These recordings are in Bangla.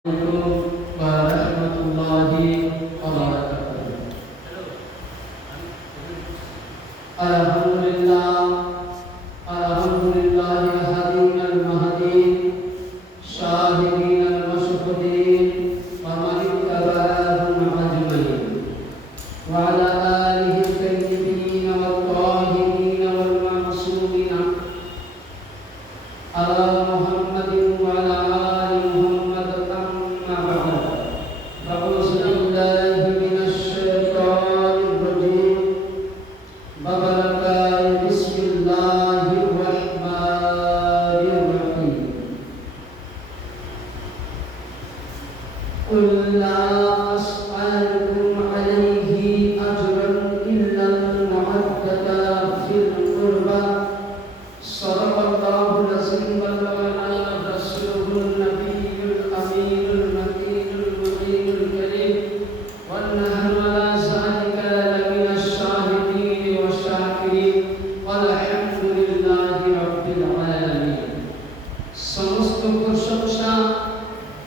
warahmatullahi wabarakatuh. Alhamdulillah, alhamdulillah al-hadin al-mahadin, syahidin al-mashhudin, wa man ittaba'ahum ajmain. Wa ala alihi al-tayyibin wal-tahirin wal-ma'sumin. Ala Muhammadin wa ala قل لا أسألكم عليه أجرا إلا المودة في القربى صدق الله العظيم وبلغنا رسوله النبي الأمين المكين المعين الكريم ونحن على ذلك لمن الشاهدين والشاكرين والحمد لله رب العالمين সমস্ত প্রশংসা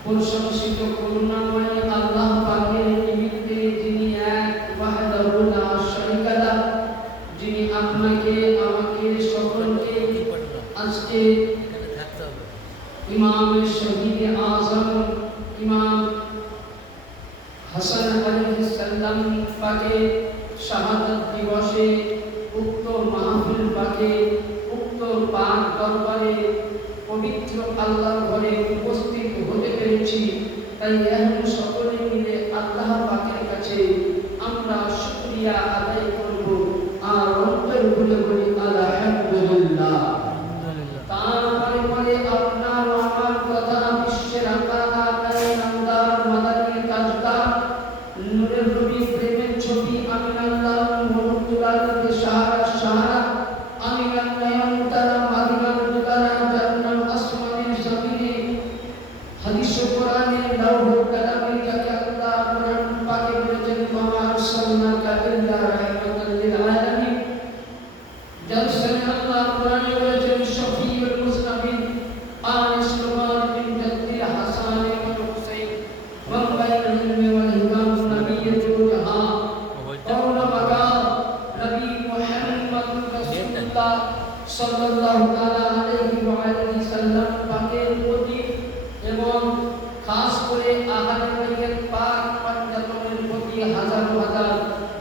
প্রশংসিত করুণাময় আল্লাহ পাকের নিমিত্তে যিনি এক ওয়াহদাহু লা শারীকা লাহ, যিনি আপনাকে আমাকে সকলকে আজকে ইমাম শহীদ আজম ইমাম হাসান আলাইহিস সালাম পাকে শাহাদাত দিবসে উক্ত মাহফিল পাকে উক্ত পাক দরবারে পবিত্র আল্লাহর ঘরে উপস্থিত হতে পেরেছি। তাই এখন সকলে মিলে আল্লাহ পাকের কাছে আমরা শুকরিয়া আদায় করব আর অন্তর খুলে বলি আলহামদুলিল্লাহ। তারপরে বলে আপনার আমার কথা বিশ্বের নামদার মাদানী তাজদার নূরের নবী প্রেমের ছবি আমিনাল্লাহ মুহাম্মদুল্লাহ সাহারা সাহারা আমিনাল্লাহ তারা মাদিনার তারা জান্নাত আসমানের জমিনে হাদিস কোরআনে লৌহ কালামে যাকে আল্লাহ কোরআন পাকে বলেছেন ওয়া আরসালনাকা ইল্লা রাহমাতাল লিল আলামিন। জালসানে আল্লাহ কোরআনে বলেছেন শফিউল মুজনাবিন আনিস কুমার বিন জাদ্দিল হাসান ইবনে হুসাইন ওয়া বাইনাল ইলমি ওয়াল হিকাম নবিয়্যুল জাহা ওয়া মাকা নবী মুহাম্মদুর রাসূলুল্লাহ সাল্লাল্লাহু তাআলা আলাইহি ওয়া আলিহি সাল্লাম পাকের প্রতি এবং খাস করে আহলে বাইতের পাক পাঞ্জাতনের প্রতি হাজার হাজার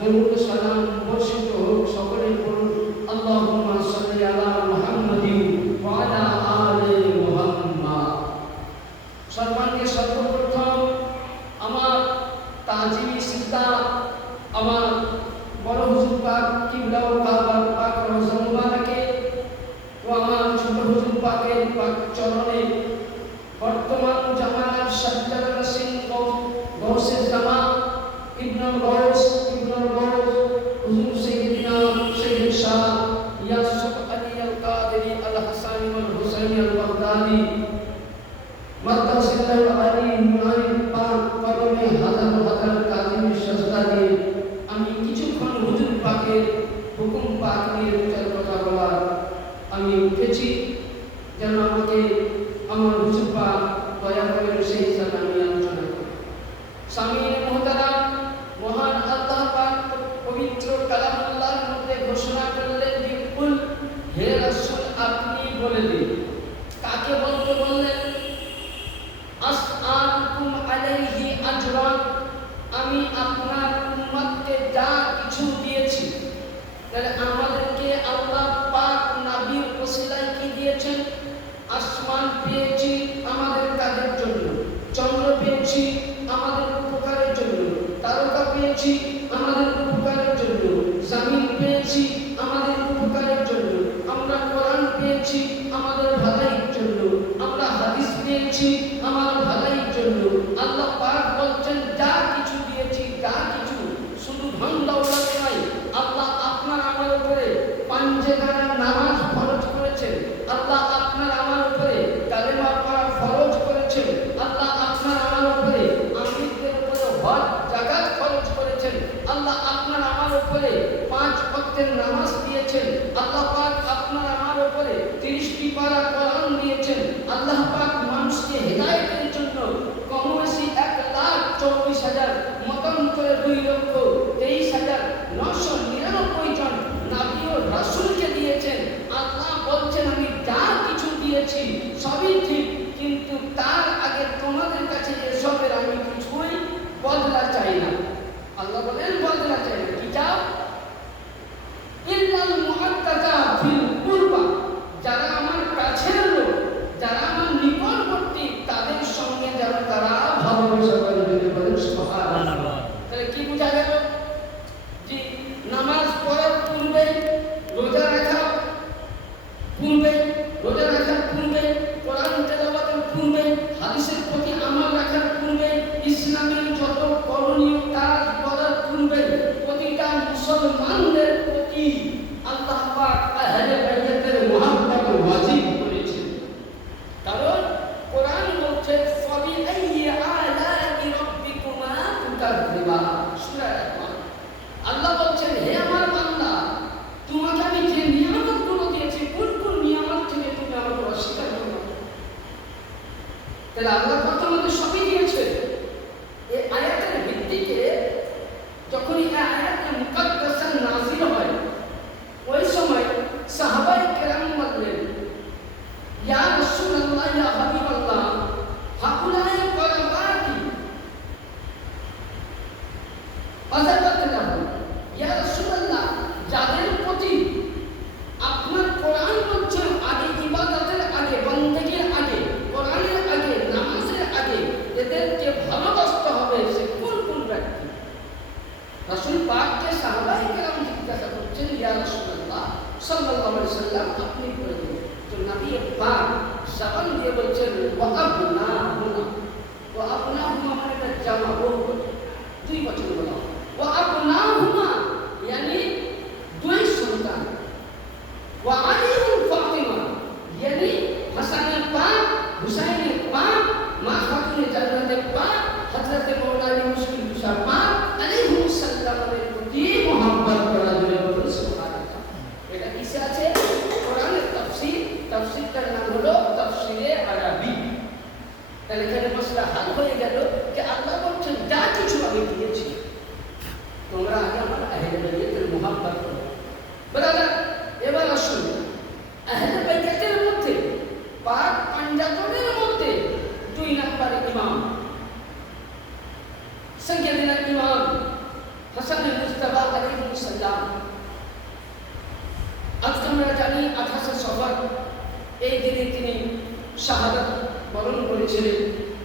দরুদ সালাম বর্ষিত হোক। সকলে বলুন আল্লাহুম্মা সাল্লি আলা মুহাম্মাদিন ওয়া আলা আলি মুহাম্মাদ। সম্মানকে সর্বপ্রথম আমার তাজিমি সিজদা আমার বড় হুজুর পাক কিবলা ও কাবা পাক রওজা মুবারাকে ও আমার ছোট হুজুর পাকের পাক চরণে বর্তমান জামানার সাজ্জাদ রাসিন গৌসে জামা ইবনুল গৌস হুজুর সাইয়্যিদনা সাইয়্যিদ শাহ ইয়াসুফ আলী আল কাদেরী আল হাসানি ওয়াল হুসাইনি আল বাগদাদি মাদ্রাসাতুল আলী নুরানি পাক কদমে হাজার হাজার কাজিমের সাজদা দিয়ে আমি কিছুক্ষণ হুজুর পাকের হুকুম পাক নিয়ে দুচার কথা বলার আমি উঠেছি। যেন আমাকে আমার হুজুর পাক দয়া করেন সেই হিসাবে আমি আলোচনা করি। সামিন মুহতারাম, মহান আল্লাহ পাক পবিত্র কালামুল্লাহর মধ্যে ঘোষণা করলেন যে কুল হে রাসূল আপনি বলে দিন। কাকে বলতে বললেন? আসআলুকুম আলাইহি আজরান, আমি আপনার উম্মতকে যা কিছু দিয়েছি। তাহলে আমাদেরকে আল্লাহ পাক নবীর ওসিলায় কি দিয়েছেন? আসমান পেয়েছি আমাদের কাজের জন্য, চন্দ্র পেয়েছি আমাদের উপকারের জন্য, তারকা পেয়েছি আমাদের উপকারের জন্য, জমিন পেয়েছি আমাদের উপকারের জন্য, আমরা কোরআন পেয়েছি আমাদের ভালোর জন্য, আমরা হাদিস পেয়েছি আমার ভালোর জন্য। আল্লাহ পাক বলছেন যা কিছু দিয়েছি যা কিছু, শুধু ধন দৌলত নয়, আল্লাহ আপনার আমার উপরে পাঁচওয়াক্ত নামাজ ফরজ করেছেন, আল্লাহ আপনার আমার উপরে কালেমা পড়া ফরজ করেছেন, আল্লাহ আপনার আমার উপরে আমিরদের উপরে হজ যাকাত ফরজ করেছেন, আল্লাহ আপনার আমার উপরে 5 ওয়াক্তের নামাজ দিয়েছেন, আল্লাহ পাক আপনার আমার উপরে 30টি পারা কোরআন দিয়েছেন, আল্লাহ পাক মানুষকে হেদায়েতের জন্য কম 1,24,000, মতান্তরে 2,23,999 জন নবী ও রাসূলকে দিয়েছেন। আল্লাহ বলছেন আমি যা কিছু দিয়েছি সবই ঠিক, কিন্তু তার আগে তোমাদের কাছে এসবের আমি কিছুই বদলা চাই না। আল্লাহ বলেন বদলা চাই না, কি চাও? ইল্লাল মুআত্তাকা ফিল কুরবা, যারা আমার কাছের লোক, যারা আমার নিকটবর্তী, তাদের সঙ্গে যেন তারা ভালোবাসা করে। বলেন সুবহানাল্লাহ। তাহলে কি বোঝা গেল? যে নামাজ পড়ার পূর্বে, রোজা রাখার পূর্বে, কোরআন তেলাওয়াতের পূর্বে, হাদিসের প্রতি আমল রাখার পূর্বে, ইসলামের যত করণীয় কাজ করার পূর্বে প্রতিটা মুসলমানদের প্রতি আল্লাহ পাক আহলে বাইতের মুহাব্বত ওয়াজিব করেছেন। কারণ কোরআন বলছে ফাবি আইয়ি আলা'i রাব্বিকুমা তুকাযিবান, সূরা আল-ইমরান। আল্লাহ বলছেন হে আমার বান্দা, তোমাকে আমি যে নিয়ামতগুলো দিয়েছি, কোন কোন নিয়ামত থেকে তুমি আমাকে অস্বীকার করো? তাহলে আল্লাহ পাক আমাদের সবই দিয়েছে। এই আয়াতের ভিত্তিতে যখন এই আয়াতে মুকাদ্দাসা নাযিল হয়, ওই সময় সাহাবায়ে কেরাম বললেন ইয়া রাসূলুল্লাহ, ইয়া হাবিবাল্লাহ, হাকুলাই করাবাতি ফাযাকাতনাহু, ইয়া রাসূলুল্লাহ, যাদের প্রতি আপনার কোরআন বলছে আগে ইবাদতের আগে, বন্দেগীর আগে, কোরআনের আগে, নামাজের আগে এদেরকে ভালোবাসতে হবে, সে কোন কোন ব্যক্তি? রাসূল পাককে সাহাবায়ে কেরাম জিজ্ঞাসা করছেন, ইয়া রাসূলুল্লাহ সাল্লাল্লাহু আলাইহি ওয়াসাল্লাম, আপনি বলে দিন। তো নবী পাক জবান দিয়ে বলছেন ওয়া আবনাহুনা, ওয়া আবনাহুনা মানে একটা জামা, বহু দুই বচন বলা, ওয়া আবনাহুনা মানে দুই সন্তান, ওয়া আলিউন ফাতিমা মানে হাসানের পা, হুসাইনের পা, মা খাতুনে জান্নাতের পা, হযরতে মাওলানা মুশকিল কুশার পা, আলাইহিস সালামের প্রতি মুহাব্বত করা জন্য বলুন সুবহানাল্লাহ। এটা কিসে আছে? কোরআনের তাফসীর, তাফসীরটার নাম হলো তাফসীরে আরবি। তাহলে এখানে মাসলা হাল হয়ে গেল যে আল্লাহ বলছেন যা কিছু আমি দিয়েছি তোমরা আগে আমার আহলে বাইতের মুহাব্বত করো। ব্রাদার, এবার আসুন আহলে বাইতের মধ্যে পাক পাঞ্জাতনের মধ্যে 2 নম্বর ইমাম সাইয়্যিদুনা ইমাম হাসান মুস্তাফা আলাইহিস সালাম। আজকে আমরা জানি 28 সফর এই দিনে তিনি শাহাদাত বরণ করেছিলেন।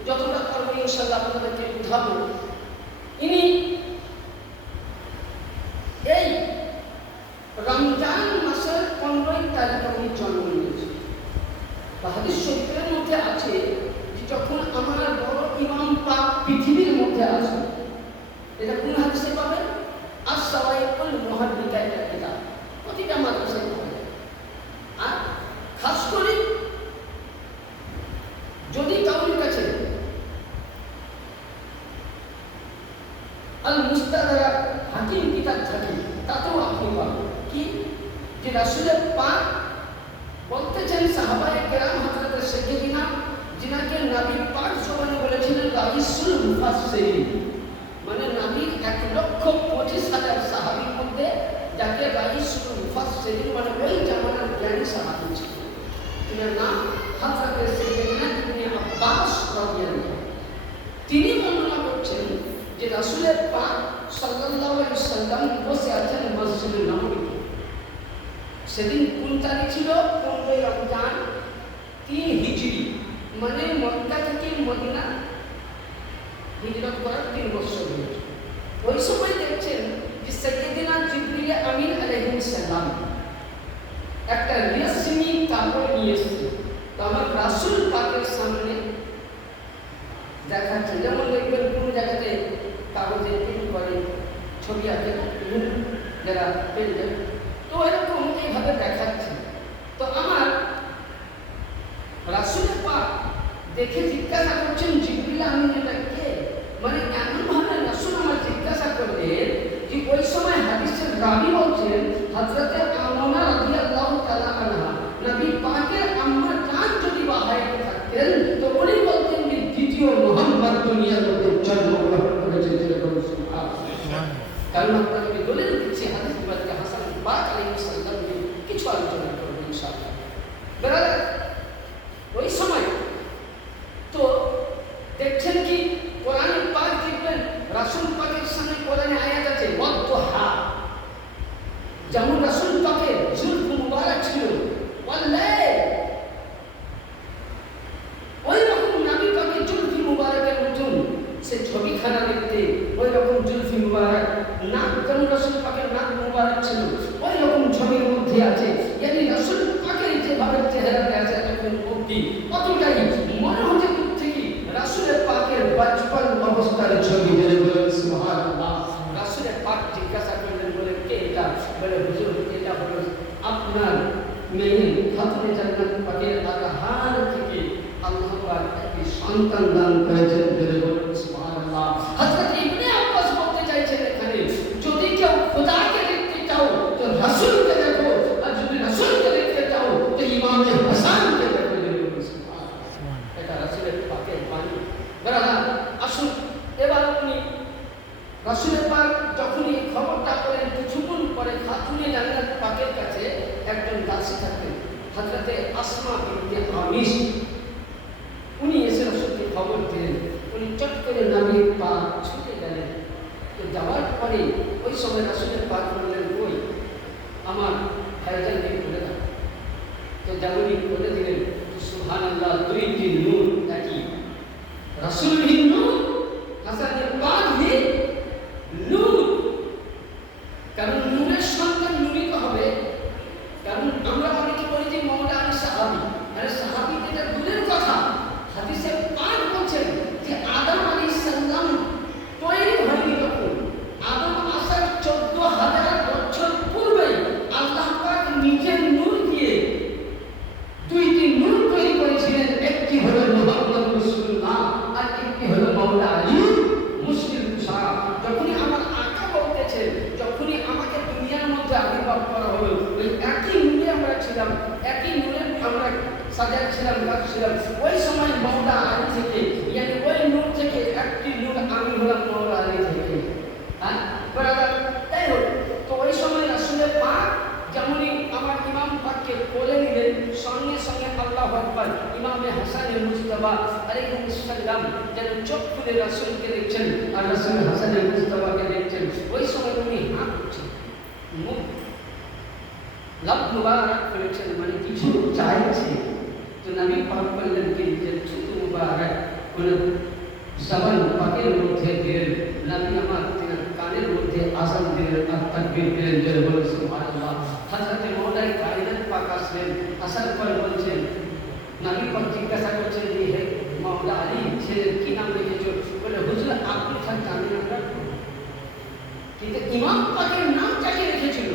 যতটা পারবো ইনশাআল্লাহ আপনাদেরকে বুঝাবো। ইনি এই রমজান মাসের 15 তারিখে উনি জন্ম নিয়েছেন। হাদিস শরীফের মধ্যে আছে যে যখন আমার বড় ইমাম পাক পৃথিবীর মধ্যে আসেন, এটা কোন হাদিসে পাবেন? আস-সাওয়াইকুল মুহাদ্দিকা, এটা কিতাব প্রতিটা মাদ্রাসায় পাবেন। আর খাস করে যদি কাউর কাছে আল মুস্তাদরাক হাকিম কিতাব থাকে তাতেও আপনি পাবেন কি যে রাসূলের পাক বলতেছেন সাহাবায়ে কেরাম হযরত সাইয়্যিদিনা, যিনাকে নবী পাক জবানে বলেছিলেন রাইসুল মুফাসসিরিন, মানে নবীর 1,25,000 সাহাবীর মধ্যে যাকে রাইসুল মুফাসসিরিন মানে ওই জামানার জ্ঞানী সাহাবী ছিল, তার নাম হযরত সাইয়্যিদিনা ইবনে আব্বাস রাদিয়াল্লাহু। তিনি বর্ণনা করছেন যে রাসূলের পাক সাল্লাল্লাহু আলাইহি ওয়াসাল্লাম বসে আছেন মসজিদে নববীতে। সেদিন কোন তারিখ ছিল? 15 রমজান 3 হিজরি, মানে মক্কা থেকে মদিনা হিজরত করার 3 বছর হয়েছে। ওই সময় দেখছেন যে সাইয়্যিদিনা জিবরিল আমিন আলাইহিস সালাম একটা রেশমি কাপড় নিয়ে এসেছে। তো আমার রাসূল পাকের সামনে দেখাচ্ছে, যেমন দেখবেন কোন জায়গাতে কাগজে প্রিন্ট করে ছবি আঁকে যারা পেন দেয়, তো এরকম এইভাবে দেখাচ্ছে। তো আমার রাসূলের পাক দেখে জিজ্ঞাসা করছেন জিবরিল আমিন এটা কে? মানে এমনভাবে রাসূল আমার জিজ্ঞাসা করলেন যে ওই সময় হাদিসের রাবী বলছেন হযরতে আমিনা রাদিয়াল্লাহু তাআলা আনহা, নবী পাকের আম্মা জান যদি বাহায়ে থাকতেন তো উনি বলতেন যে দ্বিতীয় মুহাম্মদ দুনিয়ার মধ্যে জন্মগ্রহণ দেখেছেন কি কোরআনে পাক দেখবেন রাসূল পাকের সামনে কোরআনে আয়াত আছে ওয়াদুহা, যেমন রাসূল পাকের জুলফ মুবারক ছিল ওয়াল্লাইল, ওই রকম নবী পাকের জুলফ মুবারকের মতন সে ছবিখানা দেখতে ওই রকম জুলফ মুবারক, নাক যেমন রাসূল পাকের নাক মুবারক ছিল ওই রকম ছবির মধ্যে আছে। ইয়ানি রাসূল পাকের যেভাবে চেহারাতে আছে এখন অবধি অতটাই মনে হচ্ছে দূর থেকে রাসূলের পাকের বাচপন অবস্থার ছবি। বলে সুবহানাল্লাহ। রাসূলের পাক জিজ্ঞাসা করলেন, বলে কে এটা? বলে হুজুর এটা হলো আপনার মেয়ে খাতুনে জান্নাত পাকের আদহার থেকে আল্লাহ পাক একটি সন্তান দান করেছেন। বলে সুবহানাল্লাহ। হযরত ইবনে আব্বাস বলতে চাইছেন এখানে যদি কেউ খোদাকে দেখতে চাও তো রাসূলকে দেখো, আর যদি রাসূলকে দেখতে চাও তো ইমামে হাসানকে দেখো। এটা রাসূলের পাকের বাণী। বরাবর আসুন এবার উনি রাসূলের পাক যখন এই খবরটা পেলেন কিছুক্ষণ পরে খাতুনে জান্নাত পাকের কাছে একজন দাসী থাকতেন হযরতে আসমা বিনতে আমিশ, উনি এসে রাসূলকে খবর দিলেন। উনি চট করে নবীর পাক ছুটে গেলেন। তো যাওয়ার পরে ওই সময় রাসূলের পাক বললেন, ওই আমার ভাইজানকে বলে দাও। তো যেমনই বলে দিলেন সুবহানাল্লাহ, দুইটি নূর একই, রাসূল হি নূর, হাসানের পাক হি নূর। কারণ নূরের সন্তান নূরই তো হবে। কারণ আমরা অনেকে বলি যে মওলা আলী সাহাবী, আরে সাহাবী এটা দূরের কথা, হাদিসে পাক বলছেন যে আদম আলাইহিস সালাম তৈরি হয়নি তখন, আদম আসার 14,000 বছর পূর্বে আল্লাহ পাক নিজের নূর দিয়ে দুইটি নূর তৈরি করেছিলেন। একটি হলো মুহাম্মদ রাসূলুল্লাহ আর একটি হলো মওলা আলী মুশকিল কুশা। যখনই আমার আকা বলতেছে, যখনই আমাকে দুনিয়ার মধ্যে আবির্ভাব করা হলো, ওই একই নূরে আমরা ছিলাম, একই নূরে আমরা সাজা ছিলাম, কাজ ছিলাম। ওই সময় মওলা আলী থেকে, ইয়ানি ওই নূর থেকে একটি নূর আমি হলাম মওলা আলী থেকে। হ্যাঁ ব্রাদার, তাই হোক। তো ওই সময় রাসূলের পাক যেমনই আমার ইমাম পাককে কোলে নিলেন, সঙ্গে সঙ্গে আল্লাহু আকবার, ইমামে হাসানে মুজতবা আলাইহিস সালাম যেন চোখ খুলে রাসূলকে দেখছেন আর রাসূল হাসানে মুজতবাকে দেখছেন। ওই সময় উনি হাত উঠছেন, মুখ লাভ মুবারক করেছেন, মানে কিছু চাইছে। তো নবী পাক বললেন কি যে থুতু মুবারক কোন জবান পাকের মধ্যে দিলেন, নবী আমার কানের মধ্যে আযান দিলেন আর তাকবীর দিলেন। জোরে বলুন সুবহানাল্লাহ। হযরতে মওলাই কায়নাত পাক আসলেন, আসার পর বলছেন, নবী পাক জিজ্ঞাসা করছেন যে হে মওলা আলী, ছেলের কি নাম রেখেছো? বলে হুজুর আপনি থাকতে আমি নাম রাখবো। কিন্তু ইমাম পাকের নাম যাকে রেখেছিল,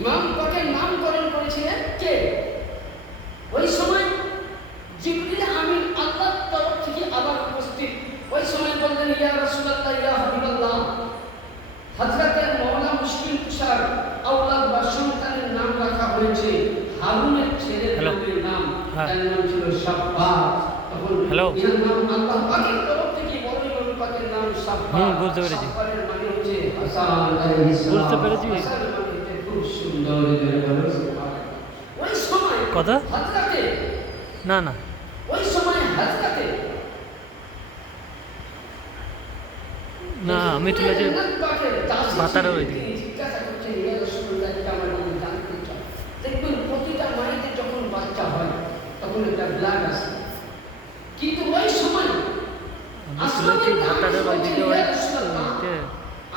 ইমাম পাকের নামকরণ করেছিলেন কে? ওই সময় জিবরিল আমিন আল্লাহর তরফ থেকে আবার উপস্থিত। ওই সময় বললেন, ইয়া রাসূলুল্লাহ, ইয়া হাবিবাল্লাহ, হযরতে মওলা মুশকিল কুশার আওলাদ বা সন্তানের নাম রাখা হয়েছে হারুনের ছেলের নাম, যার নাম ছিল সাব্বাহ। তখন এর নাম আল্লাহ পাকের তরফ থেকে বড় ইমাম পাকের নাম সাব্বাহ। বুঝতে পেরেছি, সাব্বাহের মানে হচ্ছে হাসান আলাইহিস সালাম। বুঝতে পেরেছি, হাসান মানে খুব সুন্দর। ওই সময় কথা হযরতে না না ওই সময় হযরতে না আমি তুলে যে বাতারে ওই দিকে জিজ্ঞাসা করছেন, ইয়া রাসূলুল্লাহ, এটা আমার জানতে চাই। দেখুন প্রতিটা মায়ের যখন বাচ্চা হয় তখন একটা ব্লাড আসে, কিন্তু ওই সময় আসলে বাতারে ওই দিকে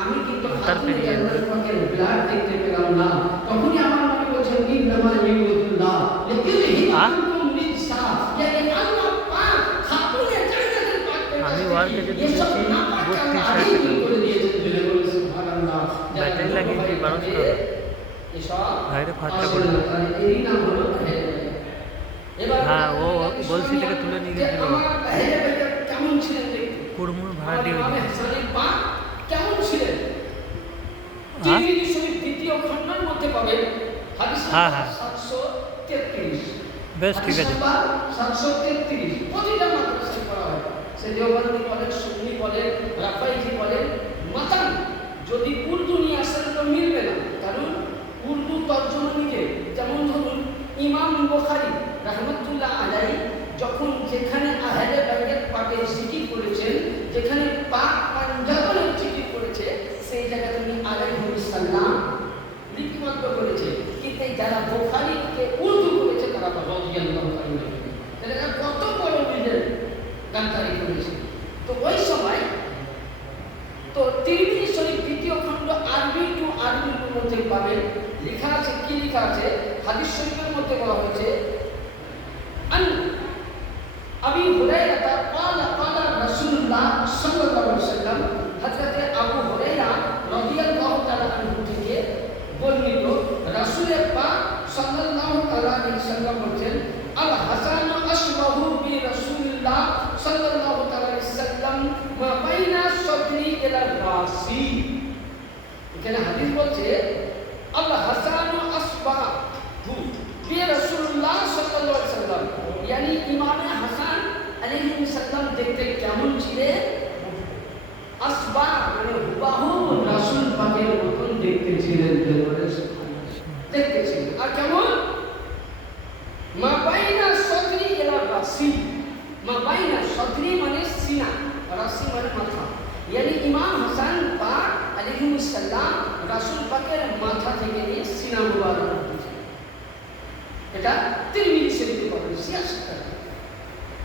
আমি কিন্তু হাতের ব্লাড দেখতে পেলাম না। তখনই আমার মনে বলছে ইন্নামা ইউতুল্লাহ লিকিলহিকুম নিসা, ইয়ানি আল্লাহ পাক খাতুনে জান্নাতের পাক আমি ওয়ার কে যদি 32 করে দিয়েছেন। জোরে বলুন সুবহানাল্লাহ। ব্যাটারি লাগিয়েছি 1200 এসব ভাইরে ফাটা করে এই নাম হলো এবার হ্যাঁ ও বলছি থেকে তুলে নিয়ে গেছিল। কেমন ছিলেন দেখতে? কুরমুর ভাড়া দিয়ে হাসানের পাক কেমন ছিলেন? তিরমিজি শরীফ দ্বিতীয় খণ্ডের মধ্যে পাবেন হাদিস নাম্বার 733। বেশ ঠিক আছে, 733 প্রতিটা মাদ্রাসায় পড়া হয়। সে দেওবন্দি বলেন, সুন্নি বলেন, রাফাইজি বলেন, মাতান যদি উর্দু নিয়ে আসেন তো মিলবে না, কারণ উর্দু তর্জমা নিতে যেমন ধরুন ইমাম বুখারী রাহমাতুল্লাহ আলাইহি যখন যেখানে আহলে বাইতের পাকে জিকির করেছেন, যেখানে পাক পাঞ্জাবের জিকির করেছে, সেই জায়গায় তিনি আলাইহিস সালাম লিপিবদ্ধ করেছে। কিন্তু যারা বুখারীকে উর্দু করেছে তারা রাদিয়াল্লাহু আনহু, তারা কত বড় নিজের গানকারী করেছে। তো ওই সময় তো তিরমিজি শরীফ দ্বিতীয় খণ্ড আরবি টু আরবির মধ্যে পাবেন, লেখা আছে, কি লেখা আছে? হাদিস শরীফের মধ্যে বলা হয়েছে আন আবি হুরায়রা ক্বালা রাসূলুল্লাহ সাল্লাল্লাহু আলাইহি ওয়াসাল্লাম, হযরতে আবু হুরায়রা রাদিয়াল্লাহু তাআলা আনহু থেকে বর্ণিত, রাসূল পাক সাল্লাল্লাহু তাআলা আলাইহি ওয়াসাল্লাম বলেন, আল হাসান আশবাহু বি রাসূলিল্লাহ সাল্লাল্লাহু তাআলা আলাইহি ওয়াসাল্লাম মা বাইনা সাদরি ইলা রাসি। এখানে হাদিস বলছে আল হাসান আশবাহু বি রাসূলিল্লাহ সাল্লাল্লাহু আলাইহি ওয়াসাল্লাম, यानी ইমাম হাসান আলাইহিস সালাম দেখতে কেমন ছিলেন? আসবা মানে হুবাহু রাসূল পাকের মতন দেখতে ছিলেন, দেখতে ছিলেন। আর কেমন? মা বাইনা সাদরি ইলা রাসি, মা বাইনা সাদরি মানে সিনা, রাসি মানে মাথা, यानी ইমাম হাসান পাক আলাইহিস সালাম রাসূল পাকের মাথা থেকে নিয়ে সিনা মুবারক, এটা তিরমিজি শরীফে পাবেন। সিয়াসত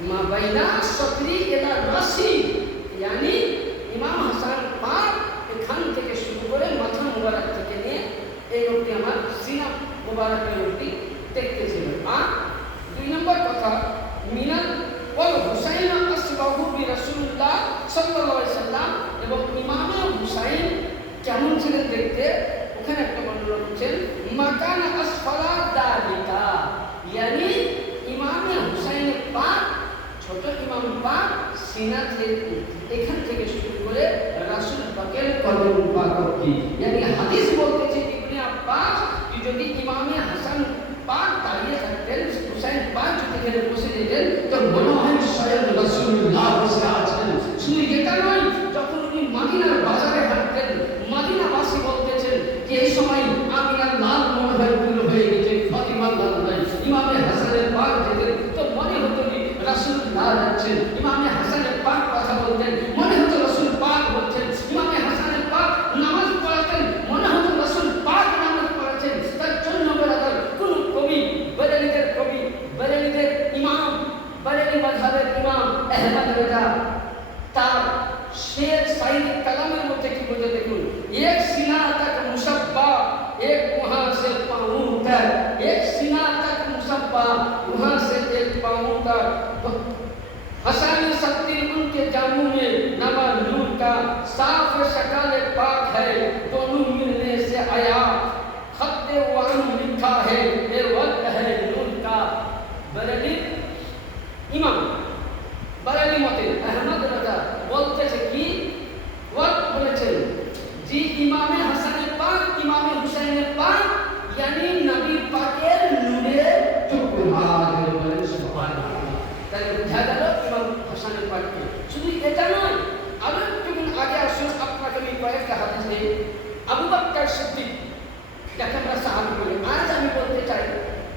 মা বাইনা সাদরি ইলা রাসি, यानी ইমাম হাসান পাক এখান থেকে শুরু করে মাথা মুবারক থেকে নিয়ে এই অবধি আমার সিনা মুবারকের অবধি দেখতে ছিল। আর দুই নম্বর কথা, মিনাল ওয়াল হুসাইন আসবাহু বি রাসূলুল্লাহ সাল্লাল্লাহু আলাইহি ওয়াসাল্লাম, এবং ইমাম হুসাইন কেমন ছিলেন দেখতে, ওখানে একটা বর্ণনা করছেন মাকান আসফালা দালিকা, यानी ইমাম হুসাইন পাক, ছোট ইমাম পাক সিনা থেকে এখান থেকে শুরু করে রাসূল পাকের কদম পাক অবধি, यानी হাদিস বলতেছে ইবনে আব্বাস কি যদি ইমামে হাসান পাক দাঁড়িয়ে থাকতেন, হুসাইন পাক যদি এখানে বসে যেতেন, তো মনে হয় স্বয়ং রাসূলুল্লাহ বসে আছেন। শুধু এটা নয়, যখন উনি মদিনার বাজারে হাঁটতেন, মদিনাবাসী বলতেছেন যে এই সময় আমিনার লাল মনে হয় ফুল হয়ে গেছে, ফাতিমার লাল নাই, ইমামে হাসানের পাক যেতেন তো মনে হতো কি রাসূলুল্লাহ যাচ্ছেন, ইমামে হাসানের পাক কথা বলতেন মনে হতো রাসূল পাক বলছেন, ইমামে হাসানের পাক নামাজ পড়াতেন মনে হতো রাসূল পাক নামাজ পড়াচ্ছেন। তার জন্য বেরাদার কোন কবি, বেরেলিদের ইমাম, বেরেলি মাযহাবের ইমাম আহমদ রেজা তার শের শায়রি কালামের মধ্যে কি বলতে দেখুন, এক সিনা তক মুশাব্বা এক वहां से पाऊं तक, एक सीना तक मुशब्बा वहां से एक पाऊं तक, हसन शक्ति उनके जामों में नमा नूर का, साफ शक्ल पाक है दोनों मिलने से आया, खत वान लिखा है ये वक्त है नूर का। बरेली इमाम बरेली मते अहमद रजा বলতেছে কি ওয়াক্ত বলেছেন জি ইমামে হাসানের পাক, ইমামে হুসাইনের পাক, यानी নবী পাকের নূরে চক্ষুভাগ বলেন সুবহানাল্লাহ। তাই বুঝা গেল ইমাম হাসানের পাককে। শুধু এটা নয়, আরো একটু আগে আসুন, আপনাকে আমি কয়েকটা হাদিস দিই। আবু বকর সিদ্দিক যাকে আমরা সাহাবী বলি, আজ আমি বলতে চাই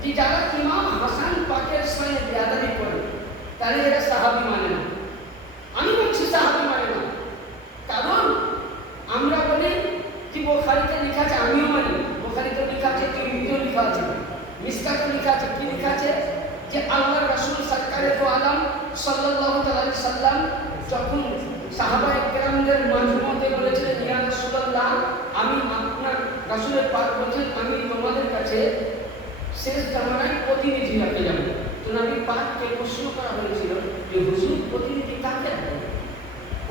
যে যারা ইমাম হাসান পাকের সঙ্গে বেয়াদবি করে তারা এরা সাহাবী মানে না। আমি বলছি সাহাবী মানে না, কারণ আমরা বলি কি বুখারীতে লেখা আছে, আমিও মানি বুখারীতে লেখা আছে, তিরমিজিতে লেখা আছে, মিশকাতে লেখা আছে, কি লেখা আছে যে আল্লাহর রাসূল সরকারে তো আলম সাল্লাল্লাহু আলাইহি ওয়াসাল্লাম যখন সাহাবায়ে কেরামদের মাজমুতে বলেছিলেন ইয়া রাসূলুল্লাহ, আমি আপনার রাসূলের পাক বলেছেন আমি তোমাদের কাছে শেষ জামানায় প্রতিনিধি রাখতে যাব। তো নবী পাককে প্রশ্ন করা হয়েছিল যে হুজুর প্রতিনিধি কাকে রাখবেন?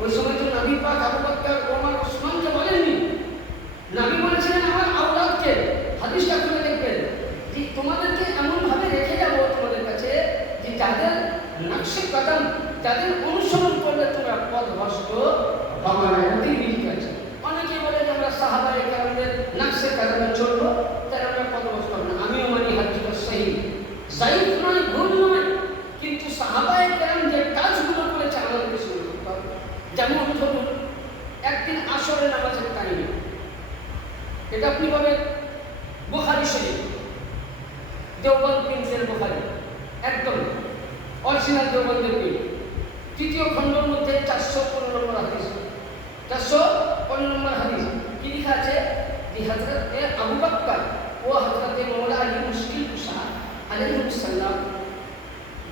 ওই সময় তো নবী পাক আবু বকর, ওমর, ওসমানকে বলেননি, নবী বলেছিলেন আমার আওলাদকে। হাদিসটা খুলে দেখবেন যে তোমাদেরকে এমন ভাবে রেখে যাব তোমাদের কাছে যে যাদের নকশে কদম, যাদের অনুসরণ করলে তোমরা পথভ্রষ্ট হবে না। তিরমিজি আছে, অনেকে বলে যে আমরা সাহাবায়ে কেরামদের নকশে কদমে চলবো তাহলে আমরা পথভ্রষ্ট হবে না। আমিও মানি হাদিসটা সহিহ, যায়িফ নয়, ভুল নয়, কিন্তু সাহাবায়ে কেরাম যে কাজগুলো করেছে আমাদেরকে শুনে করতে হবে। যেমন ধরুন একদিন আসরের নামাজের টাইমে, এটা আপনি পাবেন বুখারী শরীফ, দেওবন্দ প্রিন্সের বুখারী একদম, और কাশীনাথ দেওবন্দের পীর, তৃতীয় খণ্ডের মধ্যে 415 নম্বর হাদিস, 415 নম্বর হাদিস কি লেখা আছে যে হযরতে আবু বকর ও হযরতে মাওলা আলী মুশকিল কুশা আলাইহিস সালাম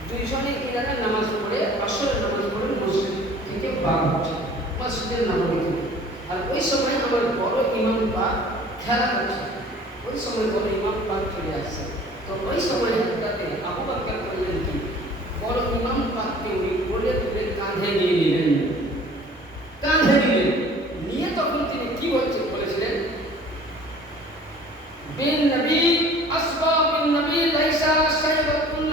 দুইজনে ইরানের নামাজ পড়ে, আসরের নামাজ পড়ে মসজিদ থেকে বার হচ্ছে, মসজিদের নববী থেকে। আর ওই সময় আমার বড় ইমাম পাক খেলা করছে, ওই সময় বড় ইমাম পাক চলে আসছে। তো ওই সময় হযরতে আবু বকর করলেন কি, বড় ইমাম পাককে উনি কোলে তুলে কাঁধে নিয়ে নিলেন, কাঁধে নিলেন, নিয়ে তখন তিনি কি বলেছিলেন, বিন নবী আসবা বিন নবী লাইসা শাইবাতুন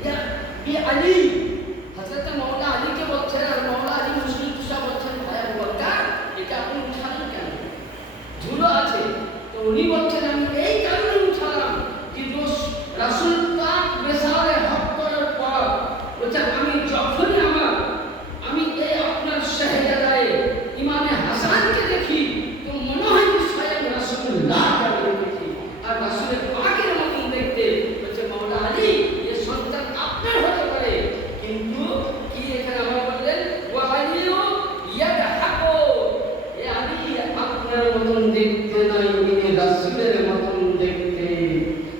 ইয়া বি আলী। হযরত মাওলা আলীকে বলছেন, আর মাওলা আলী মুশকিল কুশা বলছেন, ভাই আবু বকর এটা আপনি উঠালেন কেন, ঝুলো আছে। তো উনি বলছেন আমি এই কারণে উঠালাম যে রাসূল পাক বেসারে হক করার পর বলছেন আমি যখনই আমি এই আপনার শাহজাদায়ে ইমামে হাসানকে দেখি তো মনে হয় স্বয়ং রাসূলুল্লাহ দেখি, আর রাসূলের পাকের মতন দেখতে। বলছে মাওলা আলী এ সন্তান আপনার হতে পারে, কিন্তু কি এখানে আমরা বললেন ওয়া আলীও ইয়াদহাকু, এ আলী আপনার মতন দেখতে নয়, ইনি রাসূলের মতন দেখতে।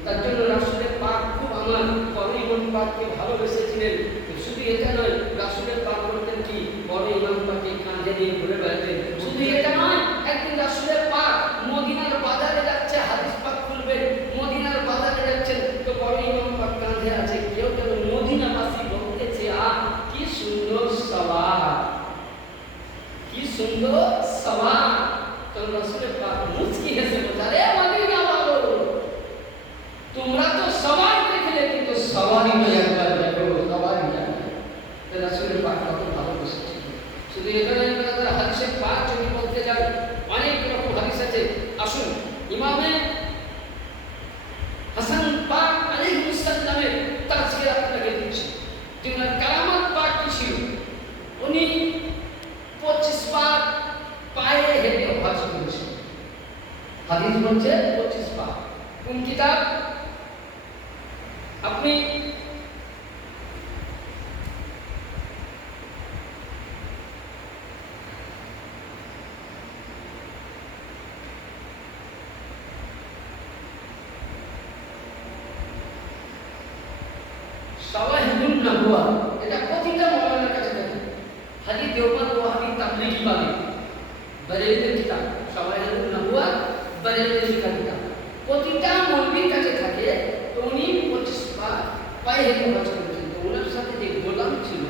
তার জন্য রাসূলের পাক খুব আমার পরিমন পাককে ভালোবেসেছিলেন। শুধু এটা নয়, রাসূলের পাক বলতেন কি বড় ইমাম পাককে কাঁধে নিয়ে ঘুরে বেড়াতেন। শুধু এটা নয়, একদিন রাসূলের পাক মদিনার বাজারে যাচ্ছে, হাদিস পাক খুলবেন, মদিনার বাজারে যাচ্ছেন, তো বড় ইমাম পাক কাঁধে আছে। কেউ কেউ মদিনাবাসী বলতেছে কি সুন্দর সওয়ার, কি সুন্দর সওয়ার। তো রাসূলের পাক মুচকি হেসে বললেন, আরে মদিনা বাবু তোমরা তো সওয়ার দেখলে, কিন্তু সওয়ারি তো একবার দেখো, সওয়ারি দেখো। তো রাসূলের পাক কত ভালোবেসেছেন। শুধু এটা নয়, আপনারা হাদিসের পাক যদি বলতে যান অনেক রকম হাদিস আছে। আসুন ইমামে হাসান পাক আলাইহিস সালামের তাজকিরা আপনাকে দিচ্ছি, যে ওনার কারামাত পাক কি ছিল। উনি 25 বার পায়ে হেঁটে হজ করেছেন। হাদিস বলছে 25 বার। কোন কিতাব? আপনি শাওয়াহিদুন নাবুয়া, এটা প্রতিটা মাওলানার কাছে থাকে। হাজি দেওবন্দ ওয়াহাবি তাবলীগি বাদে বরেলভির কিতাব শাওয়াহিদুন নাবুয়া, বরেলভির কিতাব, প্রতিটা মৌলভীর কাছে থাকে। তো উনি 25 বার পায়ে হেঁটে হজ করেছেন। তো ওনার সাথে যে গোলাম ছিল,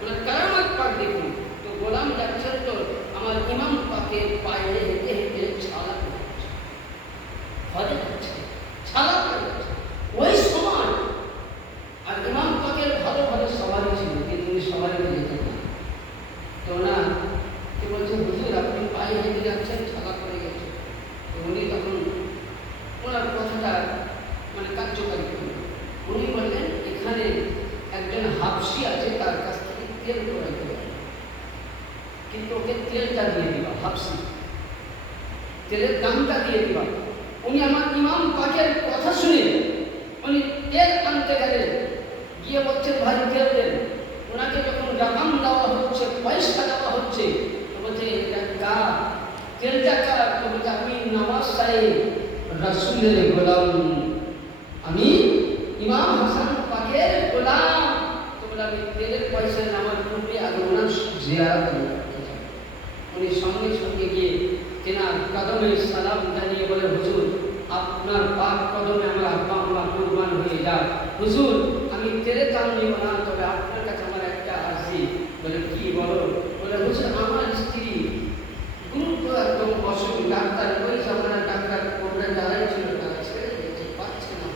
ওনার কারামাত পাক দেখুন, তো গোলাম যাচ্ছেন তো আমার ইমাম পাকের পায়ে হেঁটে হেঁটে ছালা করে যাচ্ছে, হজে যাচ্ছে, ছালা করে যাচ্ছে ওই সময়। আর ইমাম পাকের ভালো ভালো সওয়ারি ছিল, কিন্তু উনি সওয়ারিতে যেতেন না। তো না কি বলছে, হুজুর আপনি পায়ে হেঁটে যাচ্ছেন, ছালা করে গেছেন। তো উনি তখন ওনার কথাটা মানে কার্যকারী করলেন। উনি বললেন এখানে একজন হাবশি আছে, তার কাছ থেকে তেল করাইতে পারে, কিন্তু ওকে তেলটা দিয়ে দিবা, হাবশি তেলের দামটা দিয়ে দিবা। উনি আমার ইমাম পাকের কথা শুনে উনি তেল আনতে গেলেন, গিয়ে বলছেন ভাই তেল দেন। ওনাকে যখন রাকাম দেওয়া হচ্ছে, পয়সা দেওয়া হচ্ছে, তো বলছে এটা কার, তেলটা কার? তো বলছে আমি নওয়াজ সাহেব রাসূলের গোলাম, আমি ইমাম হাসান পাকের গোলাম। তো বলে আমি তেলের পয়সা নেওয়ার পূর্বে আগে ওনার জিয়ারত করতে চাই। উনি সঙ্গে সঙ্গে গিয়ে তেনার কদমে সালাম জানিয়ে বলে, হুজুর আপনার পাক কদমে আমার আব্বা আম্মা কুরবান হয়ে যাক। হুজুর আমি তেলের দাম নিব না, তবে আপনার কাছে আমার একটা আরজি। বলে কি বলো? বলে হুজুর আমার স্ত্রী গুরুত্ব একদম অসুখ, ডাক্তার ওই জামানার ডাক্তার কোনটা যারাই ছিল তারা ছেড়ে দিয়েছে, পাচ্ছে না।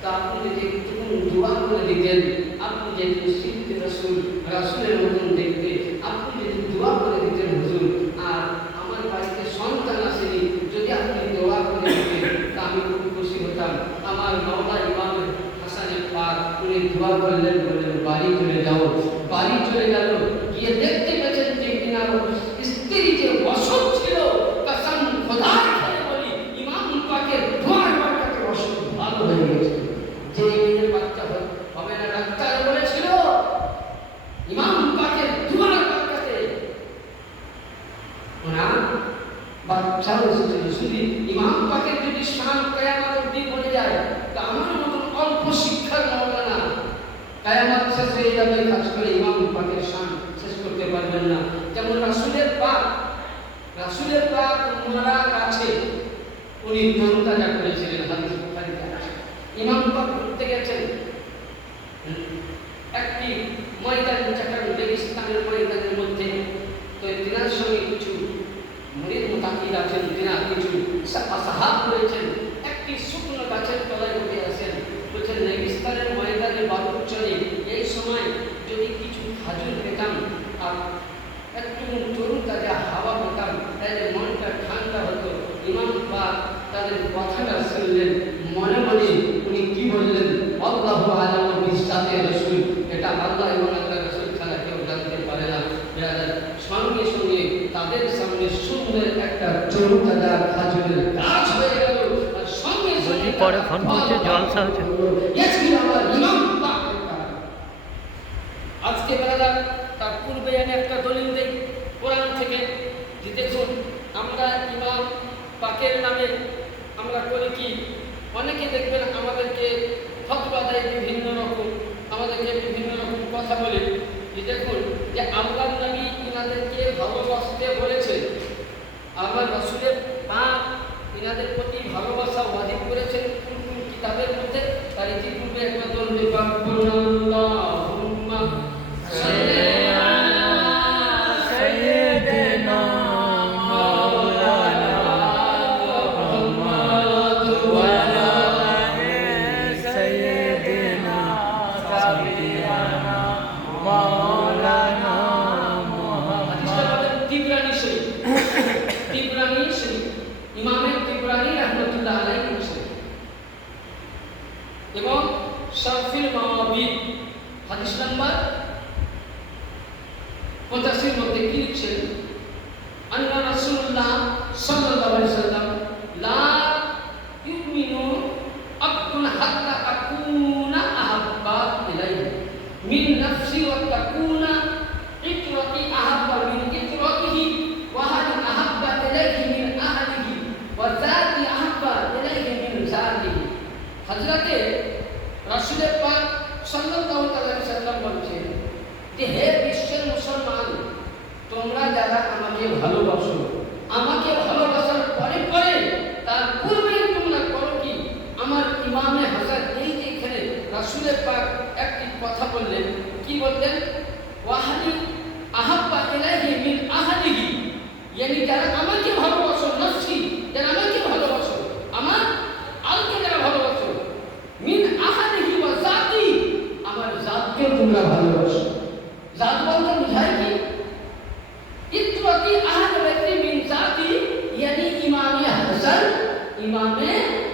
তা আপনি যদি একটু দোয়া করে দিতেন, আপনি যেহেতু সিদ্ধ রাসূল, রাসূলের মতন দেখতে, আপনি যদি দোয়া করে দিতেন হুজুর। আর আমার বাড়িতে সন্তান আসেনি, যদি আপনি দোয়া করে দিতেন তা আমি খুব খুশি হতাম। আমার মাওলা ইমাম হাসানের পাক উনি দোয়া করলেন, বললেন বাড়ি চলে যাও। বাড়ি চলে গেল, গিয়ে দেখতে বাদশাহ এসেছিল। শুধু ইমাম পাকের যদি শান কিয়ামত অবধি বলে যায়, তা আমার মতন অল্প শিক্ষার মাওলানা কিয়ামত শেষ হয়ে যাবে, কাজ করে ইমাম পাকের শান শেষ করতে পারবেন না। যেমন রাসূলের পাক মারা গাছে উনি তরুতাজা করেছিলেন, হাদিস বুখারীতে আছে। ইমাম পাক ঘুরতে গেছেন একটি ময়দান, রেগিস্তানের ময়দানের মধ্যে। তো তিনার সঙ্গে কিছু মুরিদ মুতাকিদ আছেন, তিনার কিছু সাহাব রয়েছেন। একটি শুকনো গাছের তলায় উঠে আসেন, বলছেন রেগিস্তানের ময়দানে বালুর চলে, এই সময় যদি কিছু খাজুর পেতাম আর একটু তরুতাজা হাওয়া পেতাম, তাহলে মনটা ঠান্ডা হতো। ইমাম পাক তাদের কথাটা শুনলেন, মনে মনে উনি কি বললেন, আল্লাহু আ'লামু বিশাতে রাসূল, এটা আল্লাহ এবং আল্লাহর রাসূল ছাড়া কেউ জানতে পারে না। সঙ্গে সঙ্গে তাদের সামনে সুন্দর একটা তরুতাজা খাজুরের গাছ হয়ে গেল, আর সঙ্গে সঙ্গে পরে ফোন করছে জলসা হচ্ছে। আজকে বেলা তার পূর্বে আমি একটা দলিল দেই কোরআন থেকে, যে দেখুন আমরা ইমাম পাকের নামে আমরা করি কি, অনেকে দেখবেন আমাদেরকে ফতোয়া দেয় বিভিন্ন রকম, আমাদেরকে বিভিন্ন রকম কথা বলে, যে দেখুন যে আল্লাহর নবী ইনাদেরকে ভালোবাসতে বলেছে, আমার রাসূলের পাক ইনাদের প্রতি ভালোবাসা ওয়াজিব করেছেন কোন কোন কিতাবের মধ্যে। তার ইতিপূর্বে একটা দলিল পাক বললাম, আল্লাহুম্মা সাল্লি আলা সাইয়্যিদিনা মাওলানা মুহাম্মদ ওয়া আলা আলি সাইয়্যিদিনা সাবিয়ানা মাওলানা মুহাম্মদ। তিবরানী শরীফ, তিবরানী শরীফ, ইমামে তিবরানী রাহমাতুল্লাহ আলাইহি বলেছেন। এবং শারফুল মাওয়াবিদ হাদিস নাম্বার 85 মধ্যে কি লিখছেন, আন্না রাসূলুল্লাহ সাল্লাল্লাহু আলাইহি ওয়াসাল্লাম লা ইউমিনু আবদুন হাত্তা আকুনা আহাব্বা ইলাইহি মিন নাফসি ওয়া তাকুনা ইকরাতি আহাব্বা মিন ইকরাতিহি ওয়া হাদি আহাব্বা ইলাইহি মিন আহলিহি ওয়া যাতি আহাব্বা ইলাইহি মিন যাতিহি। হযরতে রাসূলের পাক সাল্লাল্লাহু আলাইহি ওয়াসাল্লাম বলেছেন যে হে বিশ্বের মুসলমান, তোমরা যারা আমাকে ভালোবাসো, আমাকে ভালোবাসার পরে পরে তার পূর্বে তোমরা করো কি, আমার ইমামে হাসান, এই যে এখানে রাসূলের পাক একটি কথা বললেন, কি বললেন, ওয়াহাদি আহাব্বা ইলাইহি মিন আহলিহি, yani যারা আমাকে ভালোবাসো, নফসি যারা আমাকে ভালোবাসো, আমার আলকে যারা ভালোবাসো, মিন আহলিহি ওয়া যাতি, আমার জাতকে তোমরা ভালোবাসো। জাত বলতে বোঝায় কি, ইত্রাতি আহল বাইতি মিন জাতি, yani ইমামে হাসান, ইমামে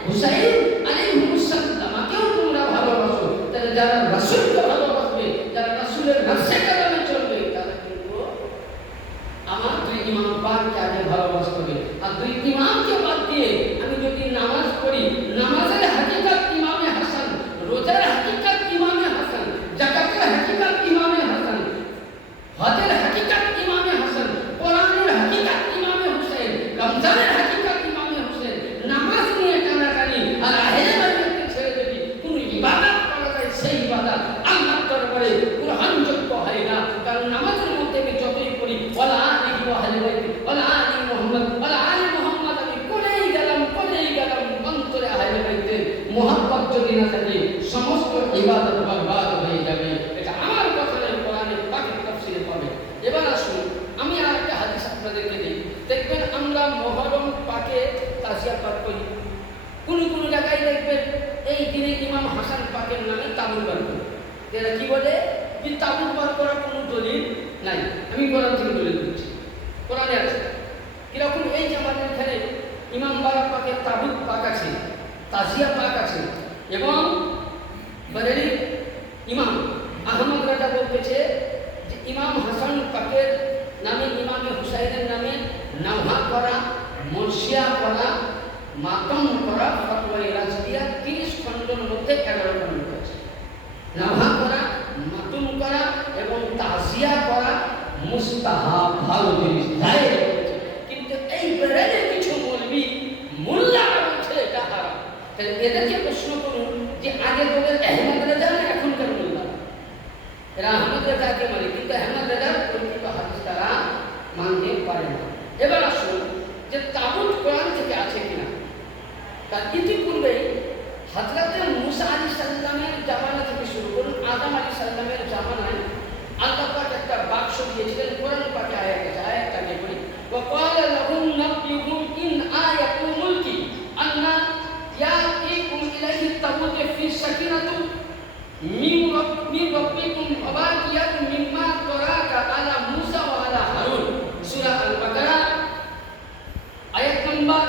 হুসাইন আলাইহিস সালামকেও তোমরা ভালোবাসো। তাহলে যারা রাসূলকে ভালোবাসবে, যারা রাসূলের নকশে কদমে চলবে, তারা কিন্তু আমার দুই ইমাম পাককে আগে ভালোবাসতে হবে। আর দুই ইমামকে বাদ দিয়ে আমি যদি নামাজ পড়ি, নামাজের হাকিকত ইমামে হাসান, রোজার হাকিকত ইমামে হাসান, যাকাতের হাকিকত ইমামে হাসান, হজের হাকিকত ইমামে হাসান, কোরআনের হাকিকত ইমামে হুসাইন, রমজানের হাকিকত ইমামে হুসাইন, নামাজ নিয়ে টানাটানি আর আহলে বাইতকে ছেড়ে যদি কোনো ইবাদত করা যায়, সেই ইবাদত আল্লাহর দরবারে গ্রহণযোগ্য হয় না। কারণ নামাজের মধ্যে আমি যতই করি ওয়ালা আলিহি ওয়া আহলে বাইতি ওয়ালা আলি মুহাম্মদ ওয়ালা আলি মুহাম্মদ, আমি করেই গেলাম অন্তরে আহলে বাইতের মুহাব্বত যদি না থাকে, সমস্ত ইবাদত বরবাদ হয়ে যাবে। এটা আমার কথা নয়, কোরআনের পাকের তাফসীরে পাবে। এবার আসুন আমি আরেকটা হাদিস আপনাদেরকে দিই, দেখবেন আমরা মুহররম পাকে তাজিয়া পাঠ করি, কোন কোন জায়গায় দেখবেন এই দিনে ইমাম হাসান পাকের নামে তাবুল বার করে। এরা কি বলে যে তাবুল বার করার কোনো দলিল নাই, আমি কোরআন থেকে দলিল দিচ্ছি, কোরআনে আছে কিরকম। এই যে আমাদের এখানে ইমাম বারাক পাকের তাবুল পাক আছে, তাজিয়া পাক আছে, এবং বরেলি ইমাম আহমদ রাজা বলতেছে যে ইমাম হাসান পাকের নামে, ইমামে হুসাইনের নামে নামহা করা, মর্শিয়া করা, মাতম করা, ফতোয়ায়ে রাজদিয়া 30 খণ্ডের মধ্যে 11 খণ্ড আছে। নামহা করা, মাতম করা এবং তাজিয়া করা মুস্তাহাব, ভালো জিনিস, কিন্তু এই বেরেলি কিছু তাহলে এদেরকে প্রশ্ন করুন যে আগে তোদের আহমদ রেজা না এখনকার মোল্লা? এরা আহমদ রেজাকে মানে, কিন্তু আহমদ রেজার পরিচিত হাদিস তারা মানতে পারে না। এবার আসুন যে তাবুত কোরআন থেকে আছে কিনা। তার ইতিপূর্বেই হযরতে মুসা আলাইহিস সালামের জামানা থেকে শুরু করুন আদম আলাইহিস সালামের জামানায় আল্লাহ পাক একটা বাক্স দিয়েছিলেন। কোরআন পাকে আয়াত আছে, আয়াতটা নিয়ে পড়ি। ওয়া ক্বালা লাহুম নাবিয়ুহুম ইন আয়াতুল মুলকি আন্না ইয়াতিকুম ইলাইহি তাবুত ফি সাকিনাতু মিন রাব্বিকুম ওয়া বাকিয়াতুম মিম্মা তারাকা আলা মুসা ওয়া আলা হারুন। সূরা আল-বাকারা আয়াত নম্বর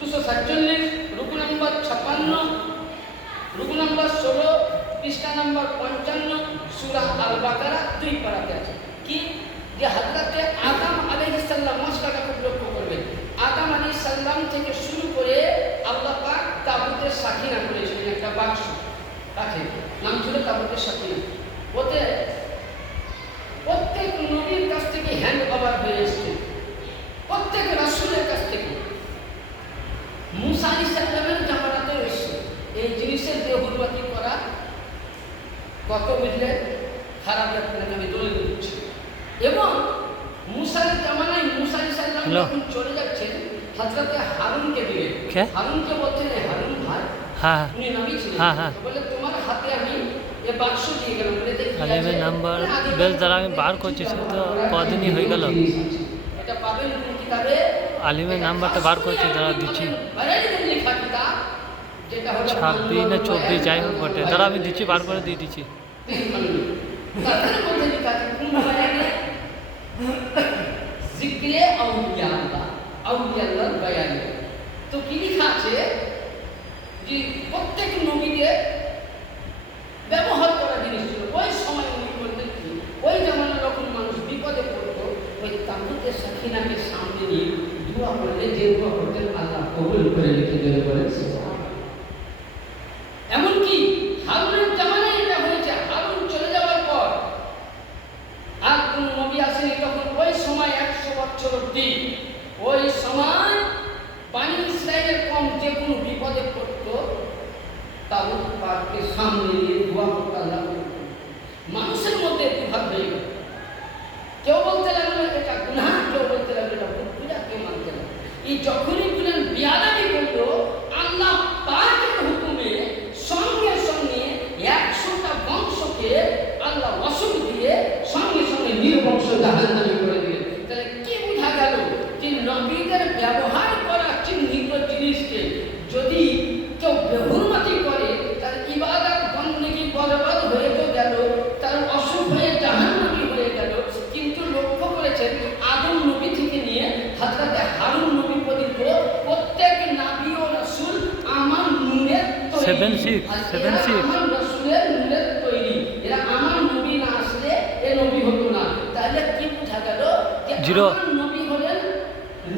247, রুকু নম্বর 56, রুকু নম্বর 16, পৃষ্ঠা নম্বর 55, সূরা আল-বাকারা 2 পারাতে আছে। কি যে হযরতে আদম আলাইহিস সালাম মশলাটা খুব লক্ষ্য করবেন। আদম আলাইহিস সালাম থেকে শুরু করে আল্লাহ পাক তাবুতের সাকিনা করেছিলেন একটা বাক্স, কাঠের নাম ছিল তাবুতের সাকিনা। ওতে প্রত্যেক নবীর কাছ থেকে হ্যান্ড ওভার হয়ে এসেছে, প্রত্যেক রাসূলের কাছ থেকে। মুসা আলাইহিস সালামের জামানাতে এসেছে এই জিনিসের দেহরবাতি করা কত বুঝলেন খারাপ আপনাকে আমি দলিল দিচ্ছি। এবং মুসার জামানায় মুসা আলাইহিস সালাম যখন চলে যাচ্ছেন হযরতে হারুনকে দিলেন। হারুনকে বলছেন হারুন ভাই, হ্যাঁ উনি নবী ছিলেন, বলে তোমার হাতে আমি এই বাক্স দিয়ে গেলাম। বলে দেখি আলিমের নাম্বার বেশ দ্বারা আমি বার করছি, সে তো কদিনই হয়ে গেল। এটা পাবেন কোন কিতাবে? আলিমের নাম্বারটা বার করছি, দ্বারা দিচ্ছি 26 না 24 যাই হোক বটে, দ্বারা আমি দিচ্ছি, বার করে দিয়ে দিচ্ছি। জিক্রে আউলিয়া আউলিয়াল্লাহর বায়ান। তো কি লেখা আছে যে প্রত্যেক নবীদের ব্যবহার করা জিনিস ছিল। ওই সময় উনি করতেন কি, ওই জামানা যখন মানুষ বিপদে পড়তো ওই তাবুতের সাকিনাকে সামনে নিয়ে দোয়া করলে যে দোয়া করতেন আল্লাহ কবুল করে লিখে দেবে বলেন। এমনকি হারুনের জামানায় এটা হয়েছে। হারুন চলে যাওয়ার পর আর কোন নবী আসেনি তখন। ওই সময় 100 বছর অবধি ওই সময় বনি ইসরাইলের কম যে কোনো বিপদে পড়তো তাবুত পাককে সামনে নিয়ে দোয়া করতে আল্লাহ। মানুষের মধ্যে বিভাগ হয়ে গেল। কেউ বলতে লাগলো এটা গুনাহ, কেউ বলতে লাগলো এটা পূজা, কেউ মানতে লাগলো। এই যখনই গুনাহ বিয়াদাবি করলো আল্লাহ পাকের হুকুমে সঙ্গে সঙ্গে 100টা বংশকে আল্লাহ অসুখ দিয়ে সঙ্গে সঙ্গে নির্বংশ জাহান্নামে করে দিলেন। তাহলে কি বোঝা গেল যে নবীদের ব্যবহার করা চিহ্নিত জিনিসকে যদি কেউ বেহুরমাতি করে তার ইবাদত বন্দেগী বরবাদ হয়ে তো গেল, তার অসুখ হয়ে জাহান্নামী হয়ে গেল। কিন্তু লক্ষ্য করেছেন আদম নবী থেকে নিয়ে হযরতে হারুন নবী পর্যন্ত প্রত্যেক নবী ও রাসূল আমার নূরের তৈরি। 76 আমার রাসূলের নূরের তৈরি। এরা আমার নবী না আসলে এ নবী হতো না। তাহলে কি বোঝা গেল যে আমার নবী হলেন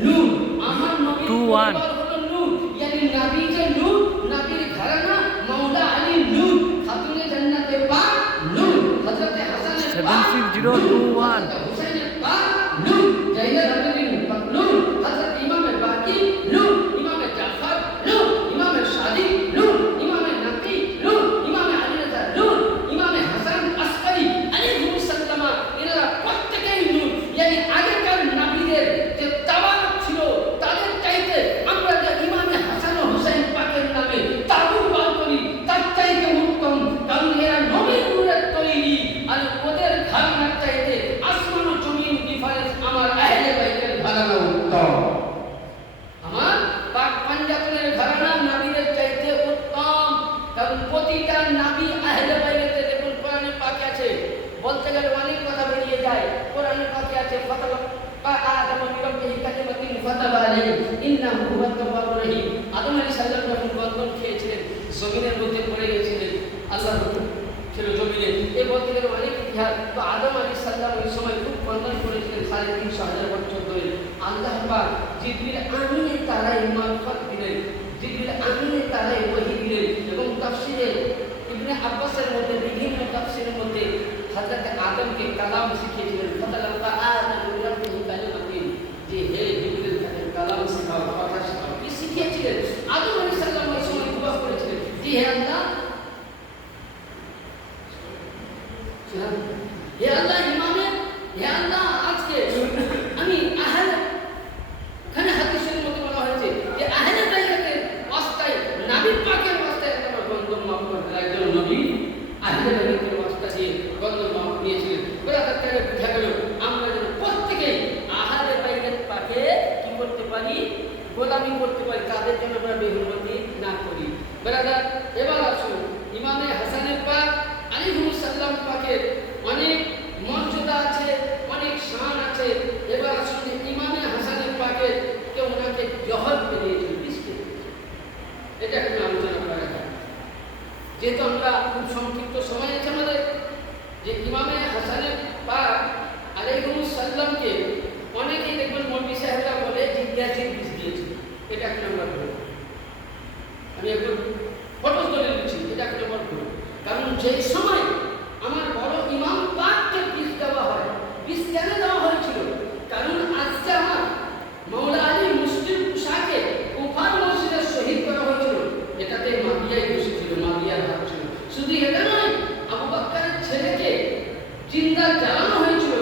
নূর, আমার নবী 21 হলো নূর। यानी নবী যে নূর, নবীর ঘরানা মাওলা আলী নূর, খাতুনে জান্নাতে পাক নূর, হযরতে হাসানের পাক 76021 হুসাইনের পাক নূর, জাইনাল আবেদিন পাক নূর, হযরত ইমামে বাকি নূর, ইমামে জাফর নূর, ইমামে সাদিক নূর, ইমামে নাকি নূর, ইমামে আলী রাজা নূর, ইমামে হাসান আসকারি আলাইহিস সালাম, এরা প্রত্যেকই নূর। यानी আগেকার নবীদের যে তাবারক ছিল তাদের চাইতে আমরা যে ইমামে হাসান ও হুসাইন পাকের নামে তাবুত বার করি তার চাইতে উত্তম, কারণ এরা নবীর নূরের তৈরি। আর ওদের ধারণার চাইতে আসমান ও জমিন ডিফারেন্স। আমার আহলে বাইতের ধারণা উত্তম, আমার পাক পাঞ্জাবের ধারণা নবীদের চাইতে উত্তম। কারণ প্রতিটা নবী আহলে বাইতে দেখুন কোরআনে পাকে আছে। বলতে গেলে অনেক কথা বেরিয়ে যায়। কোরআনে পাকে আছে ফাতাবা আদম বিরব্বিহি কালিমাতিন ফাতাবা আলাইহি ইন্নাহু হুয়াত তাওয়াবুর রহিম। আদম আলাইহিস সালাম যখন গন্ধম খেয়েছিলেন জমিনের মধ্যে পড়ে গিয়েছিলেন, আল্লাহর হুকুম ছিল জমিনে। এই বলতে গেলে অনেক ইতিহাস। তো আদম আলাইহিস সালাম ওই সময় খুব গন্ধম করেছিলেন 350,000 বছর ধরে। আল্লাহ পাক জিবরিল আমিনের তারাই মারফত দিলেন, জিবরিল আমিনের তারাই ওহী দিলেন। এবং তাফসীরে ইবনে আব্বাসের মধ্যে বিভিন্ন তাফসীরের মধ্যে হযরত আদমকে কালাম শিখিয়েছিলেন। ফাতালাক্কা আদম মিন রাব্বিহি কালিমাতিন, যে হে জিবরিল তাকে কালাম শেখাও, কথা শেখাও। কি শিখিয়েছিলেন? আদম আলাইহিস সালাম ওই গোলামি করতে পারি, তাদের জন্য আমরা বেহুরমতি না করি। ব্রাদার, এবার আসুন ইমামে হাসানের পাক আলাইহিস সালাম পাকের অনেক মর্যাদা আছে, অনেক শান আছে। এবার আসুন ইমামে হাসানের পাকের কেউ ওনাকে জহর পেরিয়েছিল, বৃষ্টি, এটা একটু আলোচনা করা যায়। যেহেতু আমরা খুব সংক্ষিপ্ত সময় আছে আমাদের, যে ইমামে হাসানের পাক আলাইহিস সালামকে অনেকেই দেখবেন মৌলভী সাহেবরা বলে যে ইয়াজিদ বিষ দিয়েছিল, এটা এক নম্বর ভুল। আমি একটু ফটো তুলে দিচ্ছি, এটা এক নম্বর ভুল। কারণ যেই সময় আমার বড় ইমাম পাককে বিষ দেওয়া হয়, বিষ কেন দেওয়া হয়েছিল? কারণ আজকে আমার মৌলা আলী মুসলিম শাহকে কুফার মসজিদে শহীদ করা হয়েছিল, এটাতে মাবিয়াই দোষী ছিল, মাবিয়ার হাত ছিল। শুধু এটা নয়, আবু বকরের ছেলেকে জিন্দা জ্বালানো হয়েছিল,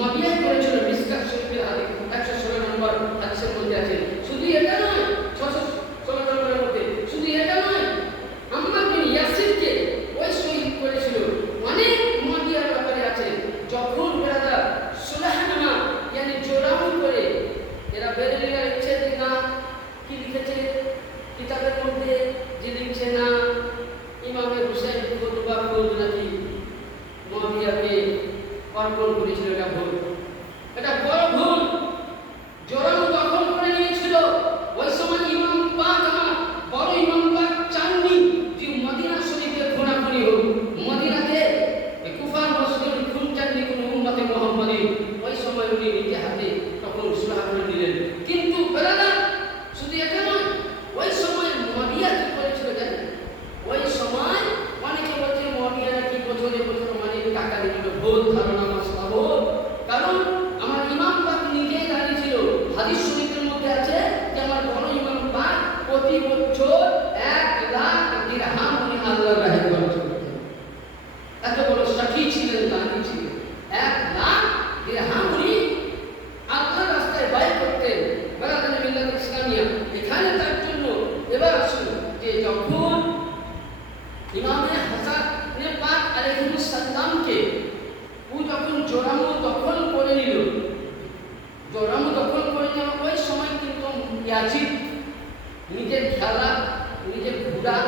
মাবিয়াই করেছিল। মিসকাত শরীফের হাদিস 116 নম্বর হাদিসের মধ্যে আছে। শুধু এটা নয়, 616 নম্বরের মধ্যে শুধু এটা নয়, আম্মার বিন ইয়াসিরকে ওই শহীদ করেছিল। অনেক মাবিয়ার ব্যাপারে আছে। যখন ব্রাদার সুলাহনামা ইয়ানি জোরামু করে এরা বেরেলিরা লিখছে যে না, কি লিখেছে কিতাবের মধ্যে, যে লিখছে না ইমামে হুসাইন খুতবা করল নাকি মাবিয়াকে অর্পণ করেছিল, এটা ভুল, এটা বড় ভুল। জোরামু দখল করে নিয়েছিল। ওই সময় ইমাম পাক, আমার বড় ইমাম পাক চাননি যে মদিনা শরীফে খুনাখুনি হোক, মদিনাতে কুফার মসজিদে খুন চাননি কোন উম্মতে মুহাম্মাদি। ওই সময় উনি নিজে হাতে তখন সুলাহ করে দিলেন। কিন্তু ব্রাদার, শুধু এটা নয়, ওই সময় মদিয়া কি করেছিল জানেন? ওই সময় অনেকে বলছে মদিয়া নাকি বছরে বছর মানে টাকা দিল, ভুল ধারণা, মাসলা ভুল। কারণ আমার ইমাম পাক নিজেই দাঁড়িয়েছিল, হাদিস শরীফের মধ্যে আছে যে আমার বড় ইমাম পাক প্রতি বছর 1 লাখ দিরহাম উনি আল্লাহর রাহে খরচ করতেন। এত বড় সাক্ষী ছিলেন, দানি ছিলেন। 1 লাখ দিরহাম উনি আল্লাহর রাস্তায় ব্যয় করতেন। বারাকাতুল মিল্লাত ইসলামিয়া এখানে তার জন্য। এবার আসুন যে যখন ইমামে হাসান পাক আলাইহিস সালামকে ও যখন জোরামু দখল করে নিল, জোরামু দখল করে নেওয়া, ওই সময় কিন্তু ইয়াজিদ নিজের খেলা, নিজের ঘোড়া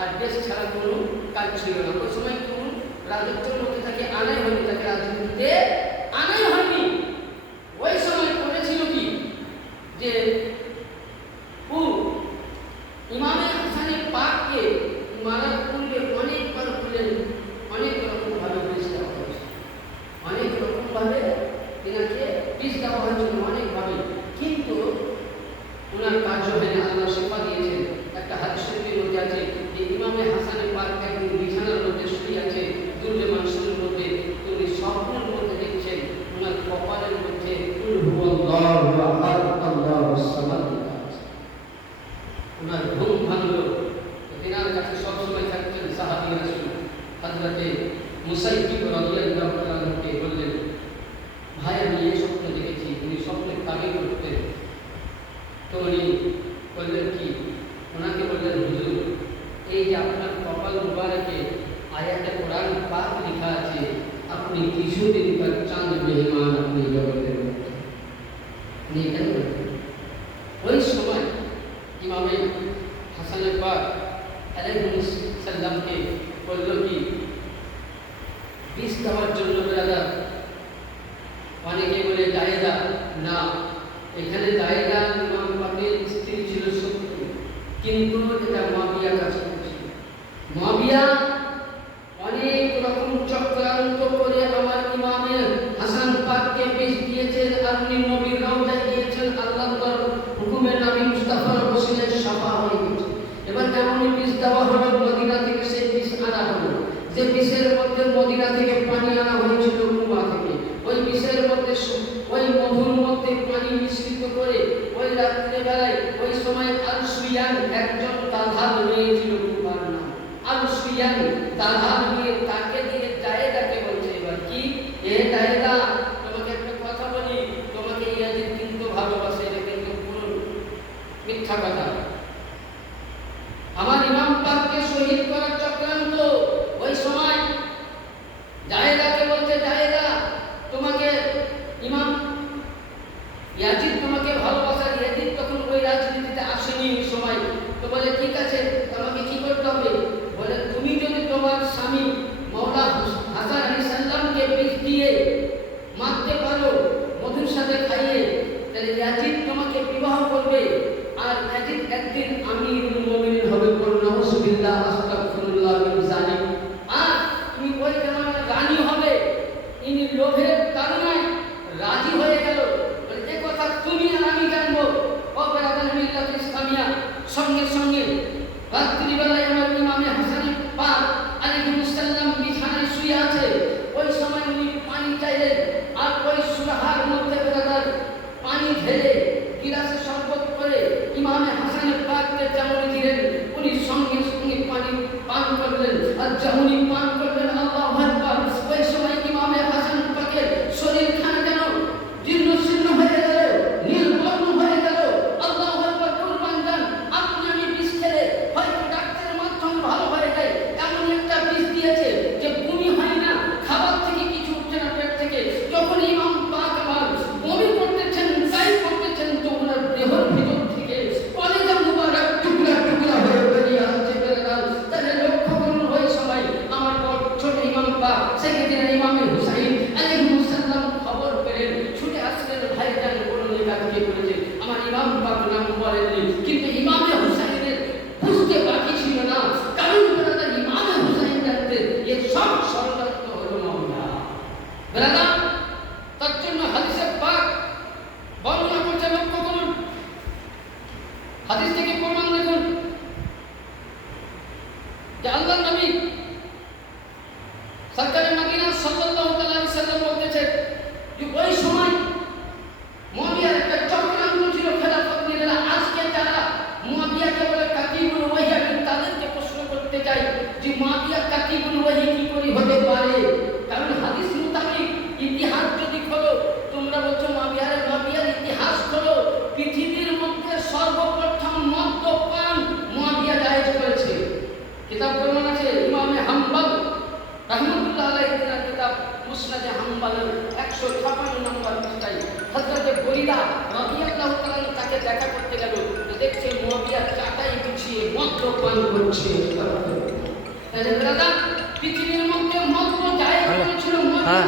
আর দেশ ছাড়া কোনো কাজ ছিল না। ওই সময় কোন রাজত্বের মধ্যে তাকে আনাই হয়নি, তাকে রাজনীতিতে আনাই হয়নি। ওই সময় করেছিল কি যে ও ইমামে হাসানের পাককে মারার পূর্বে অনেকবার বললেন, অনেক রকমভাবে বিষ দেওয়া হয়েছে, অনেক রকমভাবে এনাকে বিষ দেওয়া হয়েছিল, অনেকভাবে। কিন্তু ওনার কাজ হয়নি, আল্লাহ শিফা দিয়েছেন। একটা হাদিস শরীফের মধ্যে আছে যে ইমামে হাসানের পাক একদিন বিছানার মধ্যে শুয়ে আছে, দুর্গে মানুষের মধ্যে, উনি স্বপ্নের মধ্যে দেখছেন ওনার কপালের মধ্যে কুল হুয়াল্লাহু আহাদ আল্লাহুস সামাদ লেখা আছে। ওনার ঘুম ভাঙলো। তেনার কাছে সবসময় থাকতেন সাহাবী রাসূল হযরতে মুসাইয়িব রাদিয়াল্লাহু তাআলাকে বললেন, ভাই আমি এই স্বপ্ন দেখেছি। উনি স্বপ্নে তাবির করতেন। তো উনি বললেন কি, ওনাকে বললেন হুজুর, এই যে আপনার কপাল মুবারকে আয়াতে কোরআন পাক লেখা আছে, আপনি কিছুদিন পর চাঁদ মেহমান আপনি জগতের মধ্যে। উনি কেন বললেন? ওই সময় ইমামে হাসানের পাক আলাইহিস সালামকে বলল কি, বিষ দেওয়ার জন্য ব্রাদার অনেকে বলে জায়েদা, না, এখানে জায়েদা ইমাম পাকের স্ত্রী ছিল সত্য, কিন্তু এটা মাবিয়া কাজ করেছিল। মাবিয়া অনেক রকম চক্রান্ত করে আমার ইমামে হাসান পাককে বিষ দিয়েছেন। আপনি নবীর রওজায় দিয়েছেন, আল্লাহর হুকুমে নবী মুস্তাফার ওসিলায় শাফা হয়ে গেছে। এবার যেমনই বিষ দেওয়া হলো, মদিনা থেকে সেই বিষ আনা হলো। যে বিষের মধ্যে মদিনা থেকে পানি আনা হয়েছিল কুয়া থেকে, ওই বিষের মধ্যে ওই মধুর মধ্যে পানি মিশ্রিত করে ওই রাত্রে বেলায় ওই সময় আল সুয়ান একজন তালহাদ নিয়েছিল, কুয়ার নাম আল সুয়ান। তালহাদ নিয়ে তাকে দিয়ে জায়েদাকে বলছে, এবার কি, এ জায়েদা, তোমাকে একটা কথা বলি, তোমাকে ইয়াজিদ কিন্তু ভালোবাসে, এটা কিন্তু পুরো মিথ্যা কথা। আমার ইমাম পাককে শহীদ করার চক্রান্ত। ওই সময় জায়েদাকে বলছে, জায়েদা তোমাকে ইমাম ইয়াজিদ তোমাকে ভালোবাসা। ইয়াজিদ তখন ওই রাজনীতি করবে আর একদিন আমিরুল মুমিনিন হবে, বলুন নাউযুবিল্লাহ আস্তাগফিরুল্লাহ মিন যালিক। আর তুমি ওই জামানার রানী হবে। ইনি লোভের তাড়নায় রাজি হয়ে গেল, বলে এ কথা তুমি আর আমি জানবো। ও বেরাদান মিল্লাত ইসলামিয়া, সঙ্গে সঙ্গে রাত্রিবেলায় আমার ইমামে হাসান পাক আলাইহিস সালাম বিছানায় শুয়ে আছে। ওই সময় উনি পানি চাইলেন, আর ওই সুরাহার মধ্যে বেরাদার পানি ঢেলে গিলাসে শরবত করে ইমামে হাসান পাককে যেমন দিলেন, উনি সঙ্গে সঙ্গে পানি পান করলেন। আর যেমনই পান করলেন, আল্লাহু আকবার, ওই সময় ইমামে হাসান পাকের শরীরখানা যেন জীর্ণ শীর্ণ হয়ে গেল, নীলবর্ণ হয়ে গেল। আল্লাহু আকবার, কুরবান যান। আপনি আমি বিষ খেলে হয়তো ডাক্তারের মাধ্যমে ভালো হয়ে যায়, এমন একটা বিষ দিয়েছে যে বমি হয় না, খাবার থেকে কিছু উঠছে না পেট থেকে। যখন ইমাম পাক আমার বমি করতেছেন, গাই করতেছেন, তো ওনার দেহের ভিতর থেকে কলেজা মুবারক টুকরা টুকরা হয়ে বেরিয়ে আসছে। তাহলে লক্ষ্য করুন, ওই সময় আমার বড় ছোট ইমাম পাক সেকেন্ডারি ইমামে হুসাইন আলাইহিস সালাম খবর পেলেন, ছুটে আসলেন, ভাইজান বলুন এই কাজ কে করেছে। আমার ইমাম পাক নাম বলেননি, কিন্তু ইমামে হুসাইনের বুঝতে বাকি ছিল না, কারণ বেরাদার ইমামে হুসাইন জানতেন এর সব ষড়যন্ত্র হলো মামলা। বেরাদার, তার জন্য হাদিসে পাক বর্ণনা করছে, লক্ষ্য করুন, হাদিস থেকে প্রমাণ দেখুন যে আল্লাহর নবী সরকারে মদিনা সাল্লাল্লাহু আলাইহি ওয়াসাল্লাম বলতেছেন যে ওই সময় মুয়াবিয়ার একটা চক্রান্ত ছিল খেলাফত নিয়ে। আজকে যারা মুয়াবিয়াকে বলে কাতিবুল ওয়াহি, আমি তাদেরকে প্রশ্ন করতে চাই যে মুয়াবিয়া কাতিবুল ওয়াহি কি করে হতে পারে? কারণ হাদিস মোতাবেক ইতিহাস যদি খোলো, তোমরা বলছো মুয়াবিয়ার ইতিহাস খোলো, পৃথিবীর মধ্যে সর্বপ্রথম মদ্যপান মুয়াবিয়া জায়েজ করেছে। কিতাব প্রমাণ আছে, ইমামে হাম্বল রাহমাতুল্লাহ আলাইহি তার কিতাব মুসনাদে হাম্বলের 156 নম্বর পৃষ্ঠায় হযরত বরিরা রাদিয়াল্লাহু তাআলা তাকে দেখা করতে গেল, দেখছে মুয়াবিয়া চাটাই বিছিয়ে মদ্যপান করছে। তাহলে দাদা, পৃথিবীর মধ্যে মদ্য জায়েজ করেছিল মুয়াবিয়া,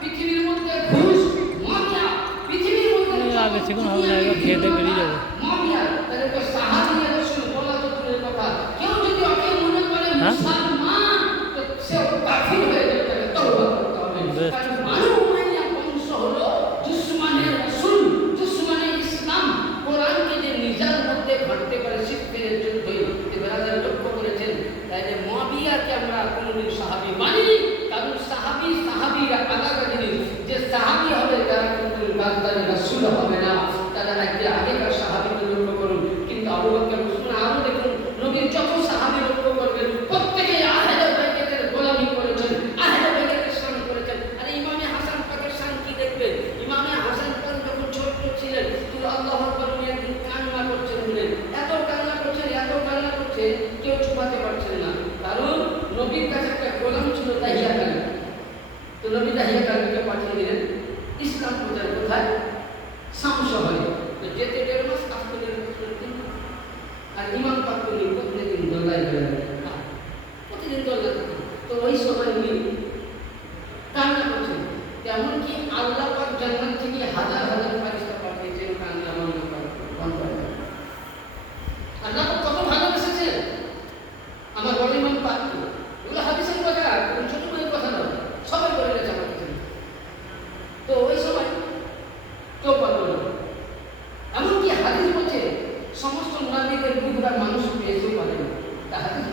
পৃথিবীর মধ্যে ঘুষ মুয়াবিয়া, পৃথিবীর মধ্যে আগে চিকন হবে না, এবার খেয়ে দিয়ে বেরিয়ে যাবো। মুয়াবিয়া। তাহলে তো সাহাবী রাসূল বলা তো দূরের কথা, কেউ যদি ওকে মনে করে মুসলমান, তো সে কাফির হয়ে যাবে, তাকে তওবা করতে হবে। কারণ বানু উমাইয়া বংশ হলো দুশমনে রাসূল, দুশমনে ইসলাম। কোরআনকে যে নিজের মধ্যে ঘটতে পারে শিক্ষের যুদ্ধ, বেরাদার লক্ষ্য করেছেন। তাই যে মুয়াবিয়াকে আমরা কোনদিন সাহাবী মানি, কারণ সাহাবীরা আলাদা জিনিস। যে সাহাবী হবে তারা কিন্তু গাদ্দারি রাসূল হবে না, তারা আগেকার সাহাবীকে লক্ষ্য করুন। কিন্তু আবু বকর উসমান আরো দেখুন, নবীর যত সাহাবী লক্ষ্য করবেন প্রত্যেকে আহলে বাইতের গোলামি করেছেন, আহলে বাইতের শান করেছেন। আর ইমামে হাসান পাকের শান কি দেখবেন? ইমামে হাসান পাক যখন ছোট ছিলেন, তো আল্লাহু আকবার উনি একদিন কান্না করছেন, বলেন এত কান্না করছেন কেউ চুপাতে পারছেন না। কারণ নবীর কাছে একটা গোলাম ছিল দাহিয়া কালী। তো নবী দাহিয়া কালীকে পাঠিয়ে দিলেন ইসলাম প্রচার কোথায়? শাম শহরে। তো যেতে 1.5 মাস, আসতে 1.5 মাস। আর ইমাম পাক উনি প্রতিদিন দোলায় বেড়ালেন, প্রতিদিন দোলায় থাকেন। তো ওই সময় উনি কান্না করছেন, তেমন কি আল্লাহ পাক জান্নাত থেকে হাজার হাজার ফেরেশতা পাঠিয়েছেন কান্না বন্ধ করে। আল্লাহ পাক কত ভালোবেসেছে আমার বড় ইমাম পাককে। এগুলো হাদিসের কথা, কোন ছোট করে কথা নয়, সবাই বলে গেছে আমার কাছে। তো ওই সময় কেউ পারল না। এমনকি হাদিস বলছে সমস্ত মুনাফিকের বিরুদ্ধে মানুষ পেয়েছেও পারে না। তা হাদিস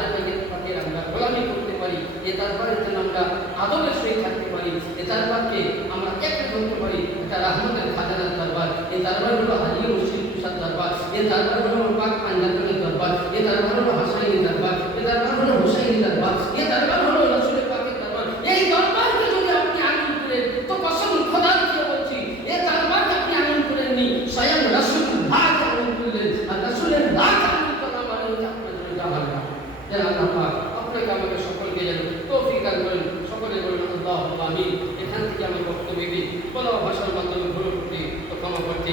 জাহাজের পাখির আমরা গোলামি করতে পারি, এ দরবারের জন্য আমরা আদবের সহিত থাকতে পারি, এ দরবারকে আমরা একে ধরতে পারি। এটা রহমতের খাজানার দরবার, এ দরবার হলো হাজি মুর্শিদ কুশার দরবার, এ দরবার হলো পাক পাঞ্জাতনের দরবার, এ দরবার হলো হাসাইনি দরবার, এ দরবার হলো হুসাইনি দরবার, এ দরবার হলো রাসূল পাকের দরবার। এই দরবারকে যদি আপনি আমিন করেন তো কসম খোদার দিয়ে বলছি, এ দরবারকে আপনি আমিন করেননি, স্বয়ং রাসূলুল্লাহ আমিন করলেন। আর রাসূলের লাখ আমিন করা মানে হচ্ছে আপনার জন্য জাহান্নাম। যেন আল্লাহ পাক আপনাকে আমাকে সকলকে যেন তৌফিক দান করেন। সকলে বলেন আল্লাহুম্মা আমিন। এখান থেকে আমি বক্তব্যটি কোনো ভাষার মাধ্যমে ভুল করতে তো ক্ষমা করতে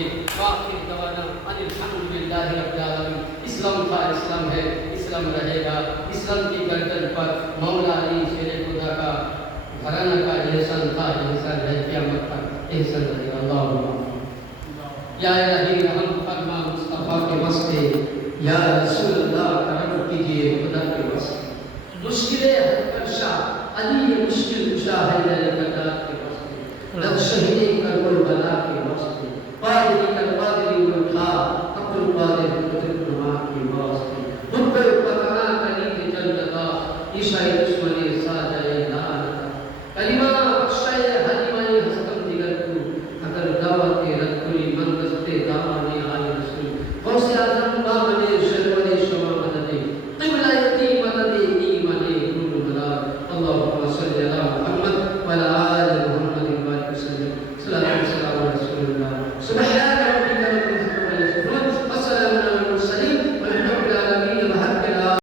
আখির দাওয়ানা আনিল হামদুলিল্লাহি রাব্বিল আলামিন। इस्लाम था, इस्लाम है, इस्लाम रहेगा। इस्लाम की गर्दन पर मौला अली शेरे खुदा का घराना का एहसान था, एहसान है क़यामत तक एहसान रहेगा। अल्लाहुम्मा या इलाही रहम फरमा मुस्तफा के वास्ते, या रसूलुल्लाह करम कीजिए खुदा के वास्ते। मुश्किलें हल कर शाह अली ये मुश्किल कुशा है ललकदा के वास्ते, लग शहीदे करबल बला के वास्ते, पादरी कर पादरी उठा अब्दुल कादिर कुदरत नुमा की वास्ते, हुब्बे पतना कली के जलदा ईशा